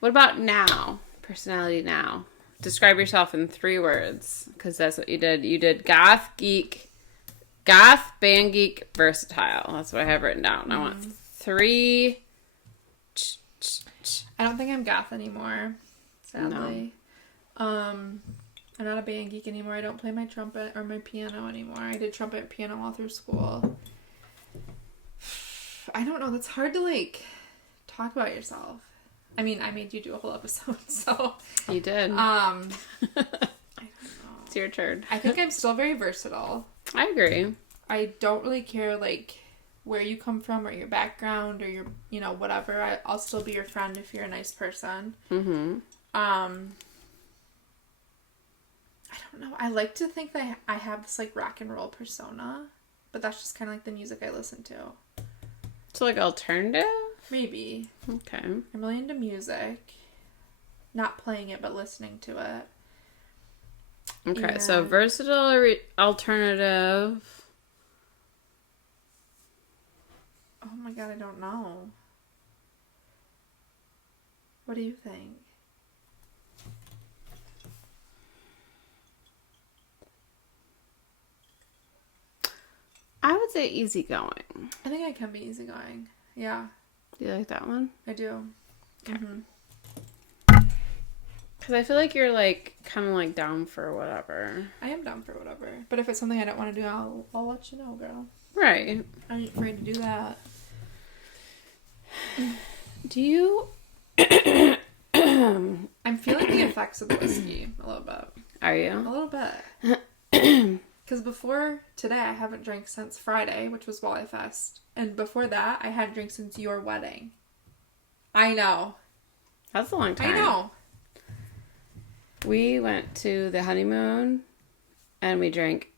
What about now? Personality now. Describe yourself in 3 words, because that's what you did. You did goth, geek, goth, band geek, versatile. That's what I have written down. I want 3. I don't think I'm goth anymore, sadly. No. I'm not a band geek anymore. I don't play my trumpet or my piano anymore. I did trumpet and piano all through school. I don't know. That's hard to, like, talk about yourself. I mean, I made you do a whole episode, so... You did. I don't know. It's your turn. I think I'm still very versatile. I agree. I don't really care, like, where you come from or your background or your, you know, whatever. I'll still be your friend if you're a nice person. Mm-hmm. I don't know. I like to think that I have this, like, rock and roll persona, but that's just kind of like the music I listen to. So, like, alternative? Maybe. Okay. I'm really into music. Not playing it, but listening to it. Okay, and... so versatile or alternative. Oh my god, I don't know. What do you think? I would say easygoing. I think I can be easygoing. Yeah. Do you like that one? I do. Okay. Because I feel like you're, like, kind of, like, down for whatever. I am down for whatever. But if it's something I don't want to do, I'll let you know, girl. Right. I ain't afraid to do that. Do you... I'm feeling the effects of the whiskey a little bit. Are you? A little bit. Because before today, I haven't drank since Friday, which was Walleye Fest. And before that, I hadn't drank since your wedding. I know. That's a long time. I know. We went to the honeymoon, and we drank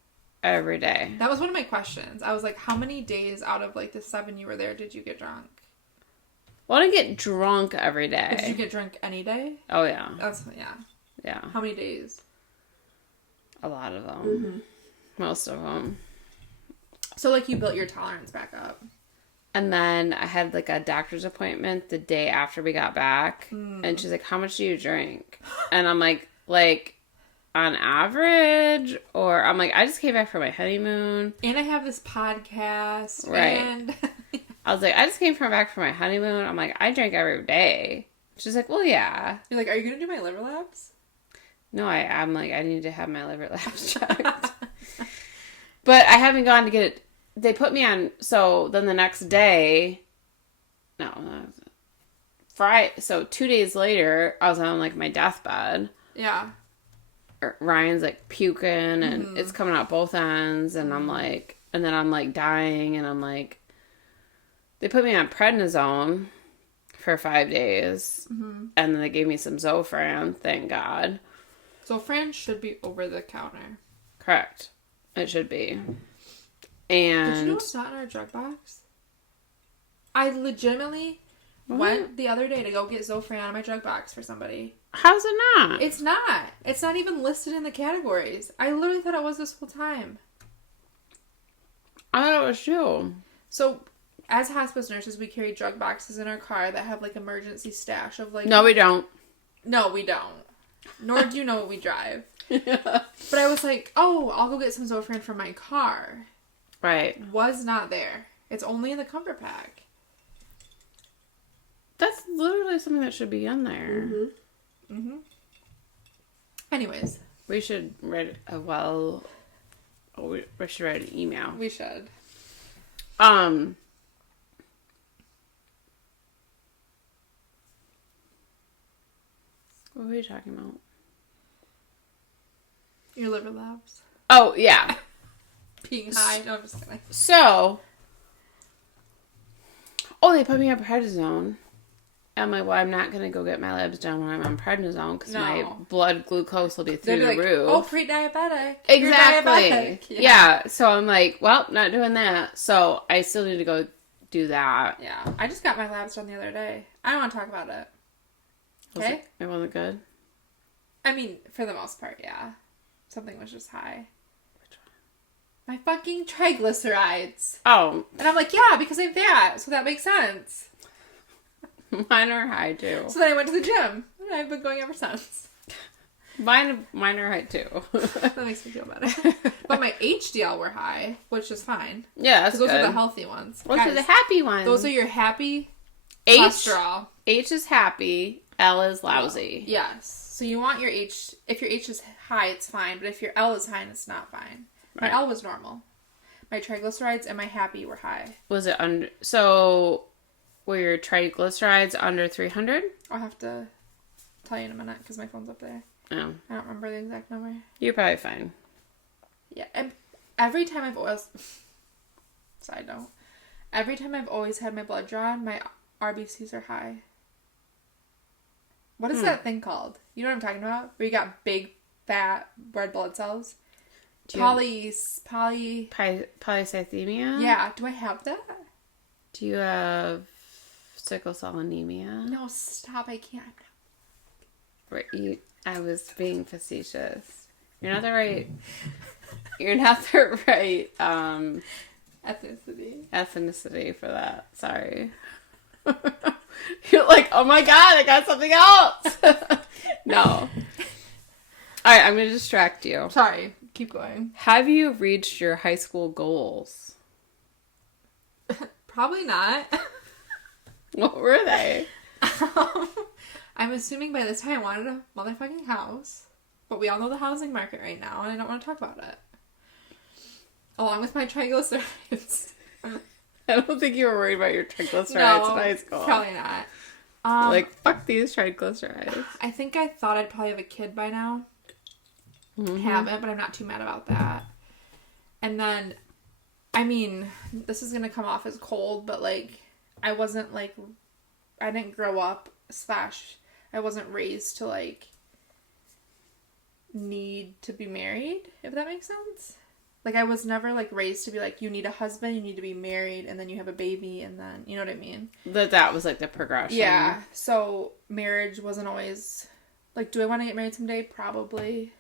every day. That was one of my questions. I was like, how many days out of, like, the 7 you were there did you get drunk? Well, I didn't get drunk every day. But did you get drunk any day? Oh, yeah. Yeah. Yeah. How many days? A lot of them. Mm-hmm. Most of them. So, like, you built your tolerance back up. And then I had, like, a doctor's appointment the day after we got back. And she's like, how much do you drink? And I'm like, on average? Or I'm like, I just came back from my honeymoon. And I have this podcast. Right. And... I was like, I just came back from my honeymoon. I'm like, I drank every day. She's like, well, yeah. You're like, are you going to do my liver labs? No, I'm like, I need to have my liver labs checked. But I haven't gone to get it. They put me on, so then the next day, Friday, so 2 days later, I was on, like, my deathbed. Yeah. Ryan's, like, puking, and it's coming out both ends, and I'm like, and then I'm, like, dying, and I'm like, they put me on prednisone for 5 days, and then they gave me some Zofran, thank God. Zofran should be over the counter. Correct. It should be. Did And you know it's not in our drug box? I legitimately went the other day to go get Zofran out of my drug box for somebody. how's it not? It's not. It's not even listed in the categories. I literally thought it was this whole time. I thought it was you. So, as hospice nurses, we carry drug boxes in our car that have, like, emergency stash of, like... No, we don't. No, we don't. Nor do you know what we drive. But I was like, oh, I'll go get some Zofran from my car. Right. Was not there. It's only in the comfort pack. That's literally something that should be in there. Mm-hmm. Mm-hmm. Anyways. We should write we should write an email. We should. What were we talking about? Your liver labs. Oh, yeah. Being high. No, I'm just kidding. So, they put me on prednisone. I'm like, well, I'm not going to go get my labs done when I'm on prednisone because my blood glucose will be through the roof. Oh, pre-diabetic. Exactly. Diabetic. Yeah. So I'm like, well, not doing that. So I still need to go do that. Yeah. I just got my labs done the other day. I don't want to talk about it. Okay? It wasn't good? I mean, for the most part, yeah. Something was just high. Which one? My fucking triglycerides. Oh. And I'm like, yeah, because I have that. So that makes sense. Mine are high, too. So then I went to the gym. And I've been going ever since. Mine are high, too. That makes me feel better. But my HDL were high, which is fine. Yeah, that's good. Those are the healthy ones. Those are the happy ones. Those are your happy cholesterol. H is happy. L is lousy. Yes. So you want your H... If your H is high, it's fine. But if your L is high, it's not fine. Right. My L was normal. My triglycerides and my happy were high. Was it under... So... Were your triglycerides under 300? I'll have to tell you in a minute because my phone's up there. Oh. I don't remember the exact number. You're probably fine. Yeah. And every time I've always... Side note. Every time I've always had my blood drawn, my RBCs are high. What is that thing called? You know what I'm talking about? Where you got big, fat, red blood cells? Polycythemia? Yeah. Do I have that? Do you have sickle cell anemia? No, stop. I can't. Right, I was being facetious. You're not the right... You're not the right... Ethnicity for that. Sorry. You're like, oh my god, I got something else. No. Alright, I'm going to distract you. Sorry. Keep going. Have you reached your high school goals? Probably not. What were they? I'm assuming by this time I wanted a motherfucking house. But we all know the housing market right now, and I don't want to talk about it. Along with my triglycerides. I don't think you were worried about your triglycerides in high school. Probably not. Like, fuck these triglycerides. I think I thought I'd probably have a kid by now. Mm-hmm. Haven't, but I'm not too mad about that. And then, I mean, this is going to come off as cold, but, like, I wasn't, like, I didn't grow up, / I wasn't raised to, like, need to be married, if that makes sense. Like, I was never, like, raised to be, like, you need a husband, you need to be married, and then you have a baby, and then, you know what I mean? That was, like, the progression. Yeah, so marriage wasn't always, like, do I want to get married someday? Probably.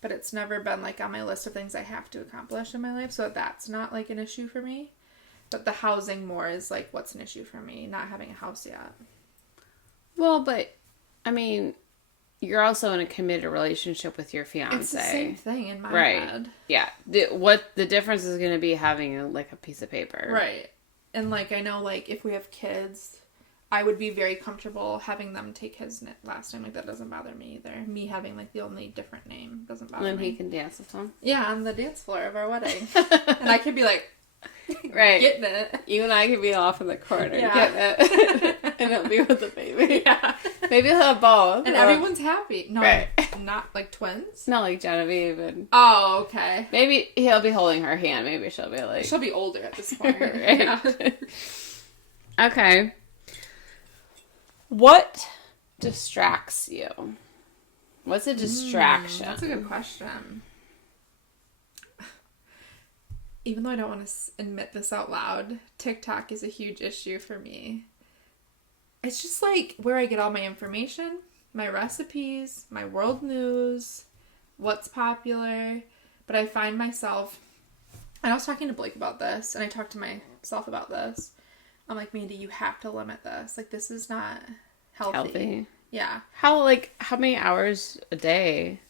But it's never been, like, on my list of things I have to accomplish in my life, so that's not, like, an issue for me. But the housing more is, like, what's an issue for me, not having a house yet. Well, but, I mean... You're also in a committed relationship with your fiance. It's the same thing in my head. Yeah. What the difference is going to be having a piece of paper. Right. And, like, I know, like, if we have kids, I would be very comfortable having them take his last name. Like, that doesn't bother me either. Me having, like, the only different name doesn't bother me. And then he can dance with them. Yeah, on the dance floor of our wedding. And I could be, like, right. getting it. You and I could be off in the corner getting it. And he'll be with the baby. Yeah. Maybe he'll have both. And everyone's happy. No, right. Not like twins? Not like Genevieve. And oh, okay. Maybe he'll be holding her hand. Maybe she'll be like... She'll be older at this point. Right. Yeah. Okay. What distracts you? What's a distraction? That's a good question. even though I don't want to admit this out loud, TikTok is a huge issue for me. It's just like where I get all my information, my recipes, my world news, what's popular. But I find myself, and I was talking to Blake about this, and I talked to myself about this. I'm like, Mandy, you have to limit this. Like, this is not healthy. Yeah. How many hours a day?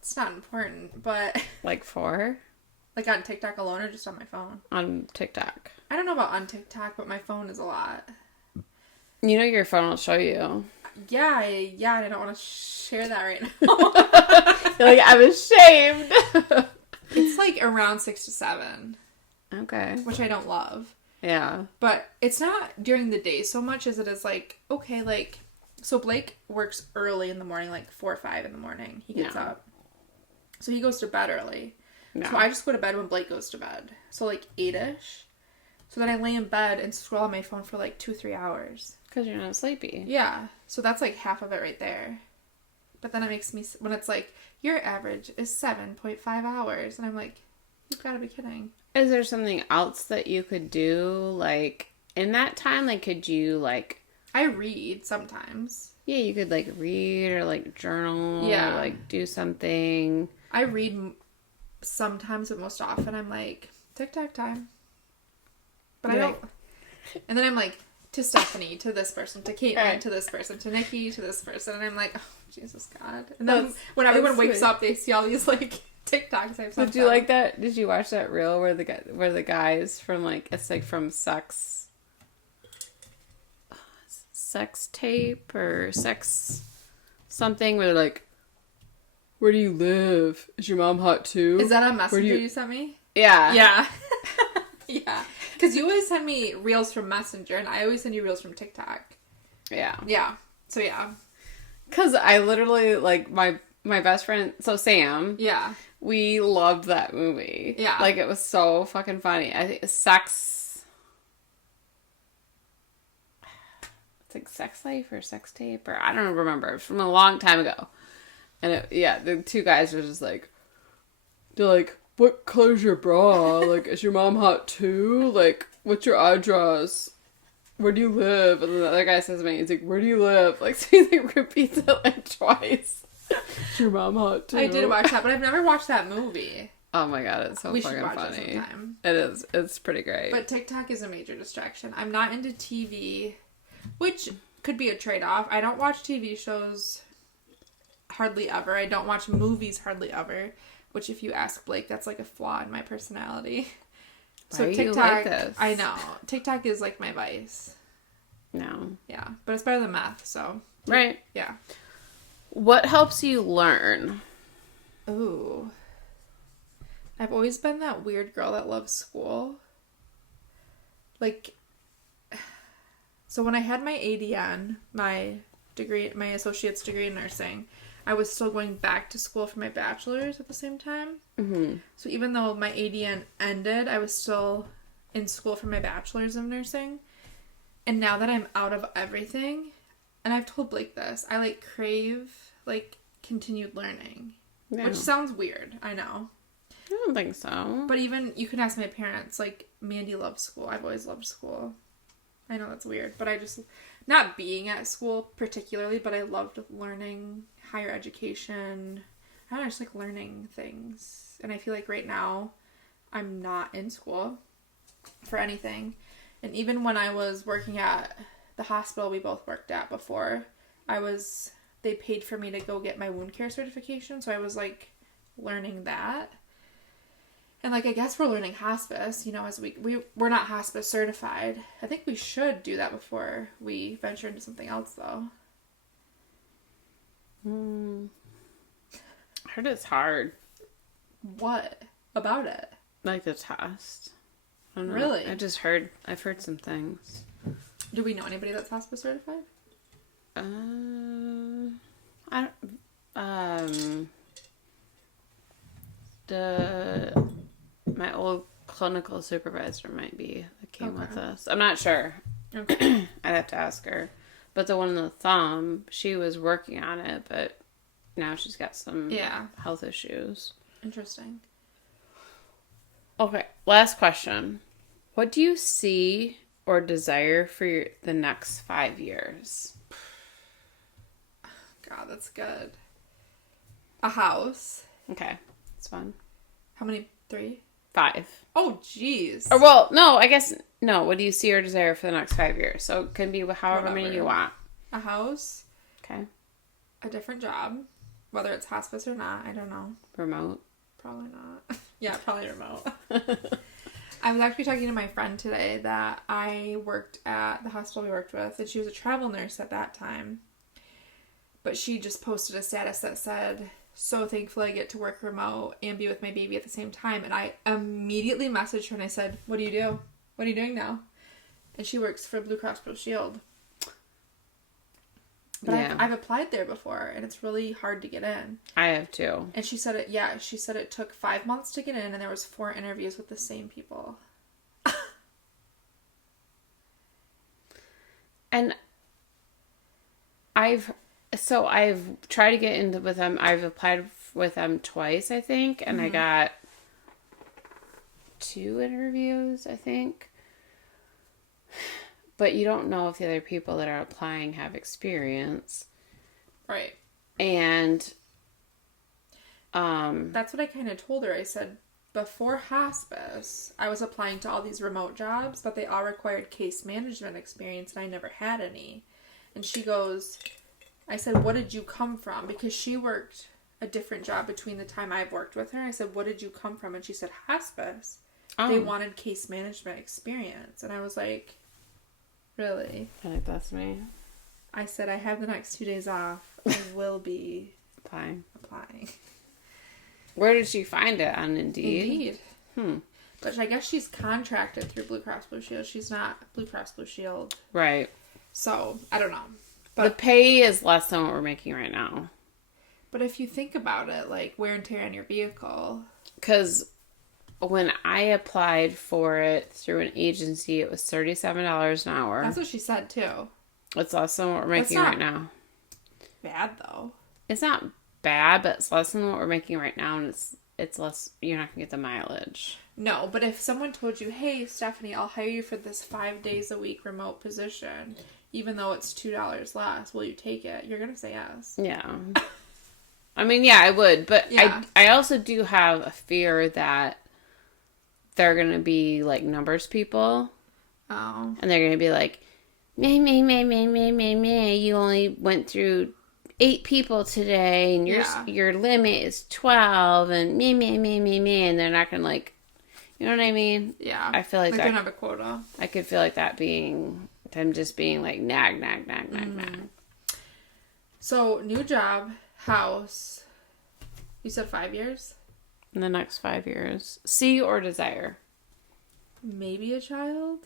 It's not important, but... Like 4? Like on TikTok alone or just on my phone? On TikTok. I don't know about on TikTok, but my phone is a lot. You know your phone will show you. Yeah, and I don't want to share that right now. You're like, I'm ashamed. It's like around 6 to 7. Okay. Which I don't love. Yeah. But it's not during the day so much as it is like, okay, like, so Blake works early in the morning, like 4 or 5 in the morning. He gets up. So he goes to bed early. No. So I just go to bed when Blake goes to bed. So like 8-ish. So then I lay in bed and scroll on my phone for like 2-3 hours. Because you're not sleepy. Yeah. So that's like half of it right there. But then it makes me, when it's like, your average is 7.5 hours. And I'm like, you've got to be kidding. Is there something else that you could do, like, in that time? Like, could you, like... I read sometimes. Yeah, you could, like, read or, like, journal. Yeah. Or, like, do something. I read sometimes, but most often I'm like, TikTok time. But I don't... And then I'm like, to Stephanie, to this person, to Caitlin, to this person, to Nikki, to this person. And I'm like, oh, Jesus God. And then when everyone wakes up, they see all these, like, TikToks. Did you like that? Did you watch that reel where the guys from, like, it's, like, from sex tape or sex something where they're like, where do you live? Is your mom hot too? Is that a messenger you sent me? Yeah. Yeah. Yeah. Because you always send me reels from Messenger, and I always send you reels from TikTok. Yeah. Yeah. So, yeah. Because I literally, like, my best friend, so Sam. Yeah. We loved that movie. Yeah. Like, it was so fucking funny. I think Sex... It's like Sex Life or Sex Tape, or I don't remember. It was from a long time ago. And, the two guys were just like... They're like, what color's your bra? Like, is your mom hot too? Like, what's your address? Where do you live? And then the other guy says to me, he's like, where do you live? Like, so he like, repeats it like twice. Is your mom hot too? I did watch that, but I've never watched that movie. Oh my god, it's so fucking funny. It sometime. It is. It's pretty great. But TikTok is a major distraction. I'm not into TV, which could be a trade-off. I don't watch TV shows hardly ever. I don't watch movies hardly ever. Which, if you ask Blake, that's like a flaw in my personality. So Why TikTok, you like this? I know. TikTok is like my vice. No. Yeah, but it's better than math, so. Right. Yeah. What helps you learn? Ooh. I've always been that weird girl that loves school. Like, so when I had my ADN, my associate's degree in nursing, I was still going back to school for my bachelor's at the same time. Mm-hmm. So even though my ADN ended, I was still in school for my bachelor's of nursing. And now that I'm out of everything, and I've told Blake this, I like crave like continued learning. Yeah. Which sounds weird, I know. I don't think so. But even, you can ask my parents, like, Mandy loves school. I've always loved school. I know that's weird, but I just, not being at school particularly, but I loved learning higher education. I don't know, just like learning things. And I feel like right now, I'm not in school for anything. And even when I was working at the hospital we both worked at before, they paid for me to go get my wound care certification. So I was like learning that. And like, I guess we're learning hospice, you know, as we're not hospice certified. I think we should do that before we venture into something else though. I heard it's hard. What about it? Like the test. I don't know. Really? I've heard some things. Do we know anybody that's hospice certified? My old clinical supervisor might be that came with us. I'm not sure. Okay. I'd have to ask her. But the one in the thumb, she was working on it, but now she's got some health issues. Interesting. Okay, last question. What do you see or desire for the next 5 years? God, that's good. A house. Okay, that's fun. How many? 3? 5. Oh, jeez. Or, well, no, I guess, no. What do you see or desire for the next 5 years? So it can be however many you want. A house. Okay. A different job. Whether it's hospice or not, I don't know. Remote. Probably not. Yeah, probably remote. I was actually talking to my friend today that I worked at the hospital we worked with, and she was a travel nurse at that time. But she just posted a status that said, so thankful I get to work remote and be with my baby at the same time. And I immediately messaged her and I said, what do you do? What are you doing now? And she works for Blue Cross Blue Shield. But yeah. I've applied there before, and it's really hard to get in. I have too. And she said it took 5 months to get in, and there was 4 interviews with the same people. And I've tried to get in with them. I've applied with them twice, I think, and I got 2 interviews, I think. But you don't know if the other people that are applying have experience. Right. And that's what I kind of told her. I said, before hospice, I was applying to all these remote jobs, but they all required case management experience, and I never had any. And she goes, I said, what did you come from? Because she worked a different job between the time I've worked with her. I said, what did you come from? And she said, hospice. Oh. They wanted case management experience. And I was like, really? I think that's me. I said, I have the next 2 days off. I will be applying. Where did she find it? On Indeed? But I guess she's contracted through Blue Cross Blue Shield. She's not Blue Cross Blue Shield. Right. So, I don't know. But the pay is less than what we're making right now. But if you think about it, like wear and tear on your vehicle. Because when I applied for it through an agency, it was $37 an hour. That's what she said, too. It's less than what we're making right now. Bad, though. It's not bad, but it's less than what we're making right now, and it's less. You're not gonna get the mileage. No, but if someone told you, "Hey, Stephanie, I'll hire you for this 5 days a week remote position, even though it's $2 less, will you take it?" You're gonna say yes. Yeah. I mean, yeah, I would, but yeah. I also do have a fear that they're gonna be like numbers people. Oh. And they're gonna be like, me, you only went through 8 people today, and your limit is 12, and me, and they're not gonna like, you know what I mean? Yeah. I feel like they don't have a quota. I could feel like that being them just being like nag. So new job, house. You said 5 years? In the next 5 years, see or desire. Maybe a child.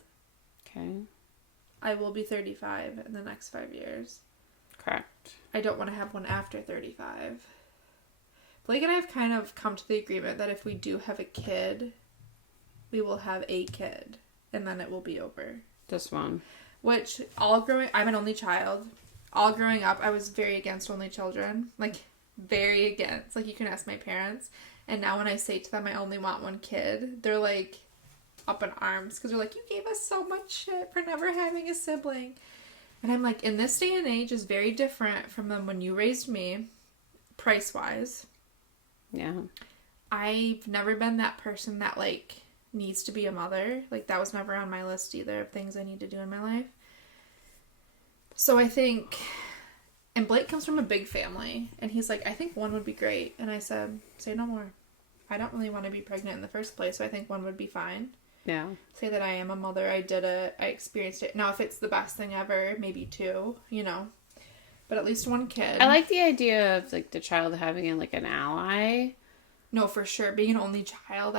Okay. I will be 35 in the next 5 years. Correct. I don't want to have one after 35. Blake and I have kind of come to the agreement that if we do have a kid, we will have a kid, and then it will be over. Just one. Which, I'm an only child. All growing up, I was very against only children. Like, very against. Like, you can ask my parents. And now when I say to them I only want one kid, they're like up in arms. Because they're like, you gave us so much shit for never having a sibling. And I'm like, in this day and age is very different from when you raised me, price-wise. Yeah. I've never been that person that, like, needs to be a mother. Like, that was never on my list either of things I need to do in my life. So I think, and Blake comes from a big family, and he's like, I think one would be great. And I said, say no more. I don't really want to be pregnant in the first place, so I think one would be fine. Yeah. Say that I am a mother, I did it, I experienced it. Now, if it's the best thing ever, maybe 2, you know. But at least one kid. I like the idea of, like, the child having, like, an ally. No, for sure. Being an only child,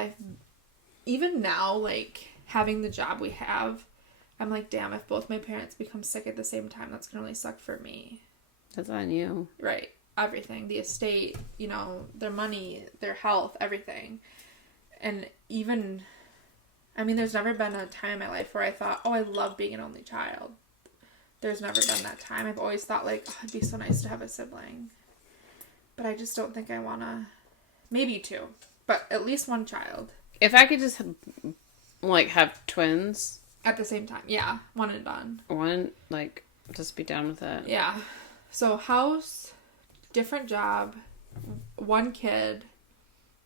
even now, like, having the job we have, I'm like, damn, if both my parents become sick at the same time, that's going to really suck for me. That's on you. Right. Everything. The estate, you know, their money, their health, everything. And even, I mean, there's never been a time in my life where I thought, oh, I love being an only child. There's never been that time. I've always thought, like, oh, it'd be so nice to have a sibling. But I just don't think I want to. Maybe 2. But at least one child. If I could just, like, have twins. At the same time. Yeah. One and done. One, like, just be done with it. Yeah. So, house, different job, one kid.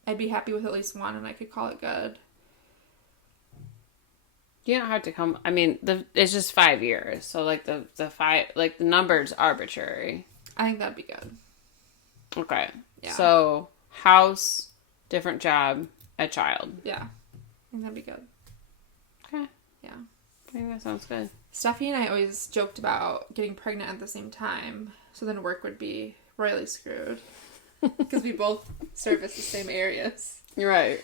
I'd be happy with at least one, and I could call it good. You don't have to come. I mean, it's just 5 years. So, like, the number's arbitrary. I think that'd be good. Okay. Yeah. So, house, different job, a child. Yeah. I think that'd be good. Okay. Yeah. I think that sounds good. Steffi and I always joked about getting pregnant at the same time, so then work would be royally screwed. Because we both service the same areas. You're right.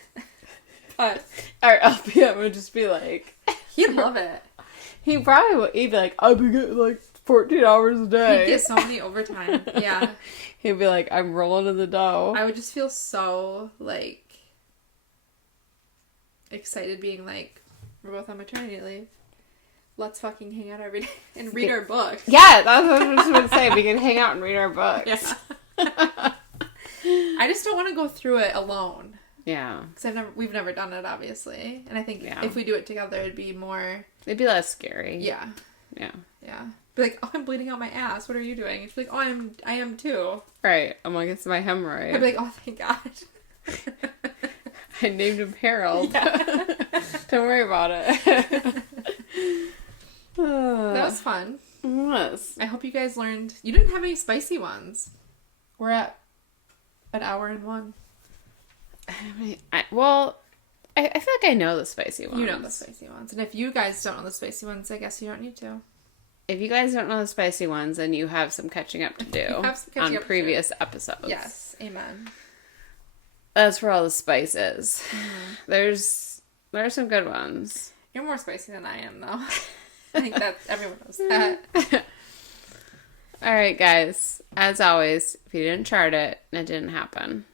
But our LPM would just be like... He'd love it. He'd be like, I'll be getting like 14 hours a day. He'd get so many overtime. Yeah. He'd be like, I'm rolling in the dough. I would just feel so, like, excited being like, we're both on maternity leave. Let's fucking hang out every day and read our books. Yeah, that's what I was going to say. We can hang out and read our books. Yeah. I just don't want to go through it alone. Yeah. Because we've never done it, obviously. And I think if we do it together, it'd be more... It'd be less scary. Yeah. Yeah. Yeah. Be like, oh, I'm bleeding out my ass. What are you doing? She'd be like, oh, I am too. Right. I'm like, it's my hemorrhoid. I'd be like, oh, thank God. I named him Harold. Yeah. Don't worry about it. That was fun. Yes. I hope you guys learned... You didn't have any spicy ones. We're at an hour and one. I feel like I know the spicy ones. You know the spicy ones. And if you guys don't know the spicy ones, I guess you don't need to. If you guys don't know the spicy ones, then you have some catching up to do on previous episodes. Yes. Amen. That's where all the spice is. Mm-hmm. There's some good ones. You're more spicy than I am, though. I think that everyone knows that. All right, guys. As always, if you didn't chart it, it didn't happen.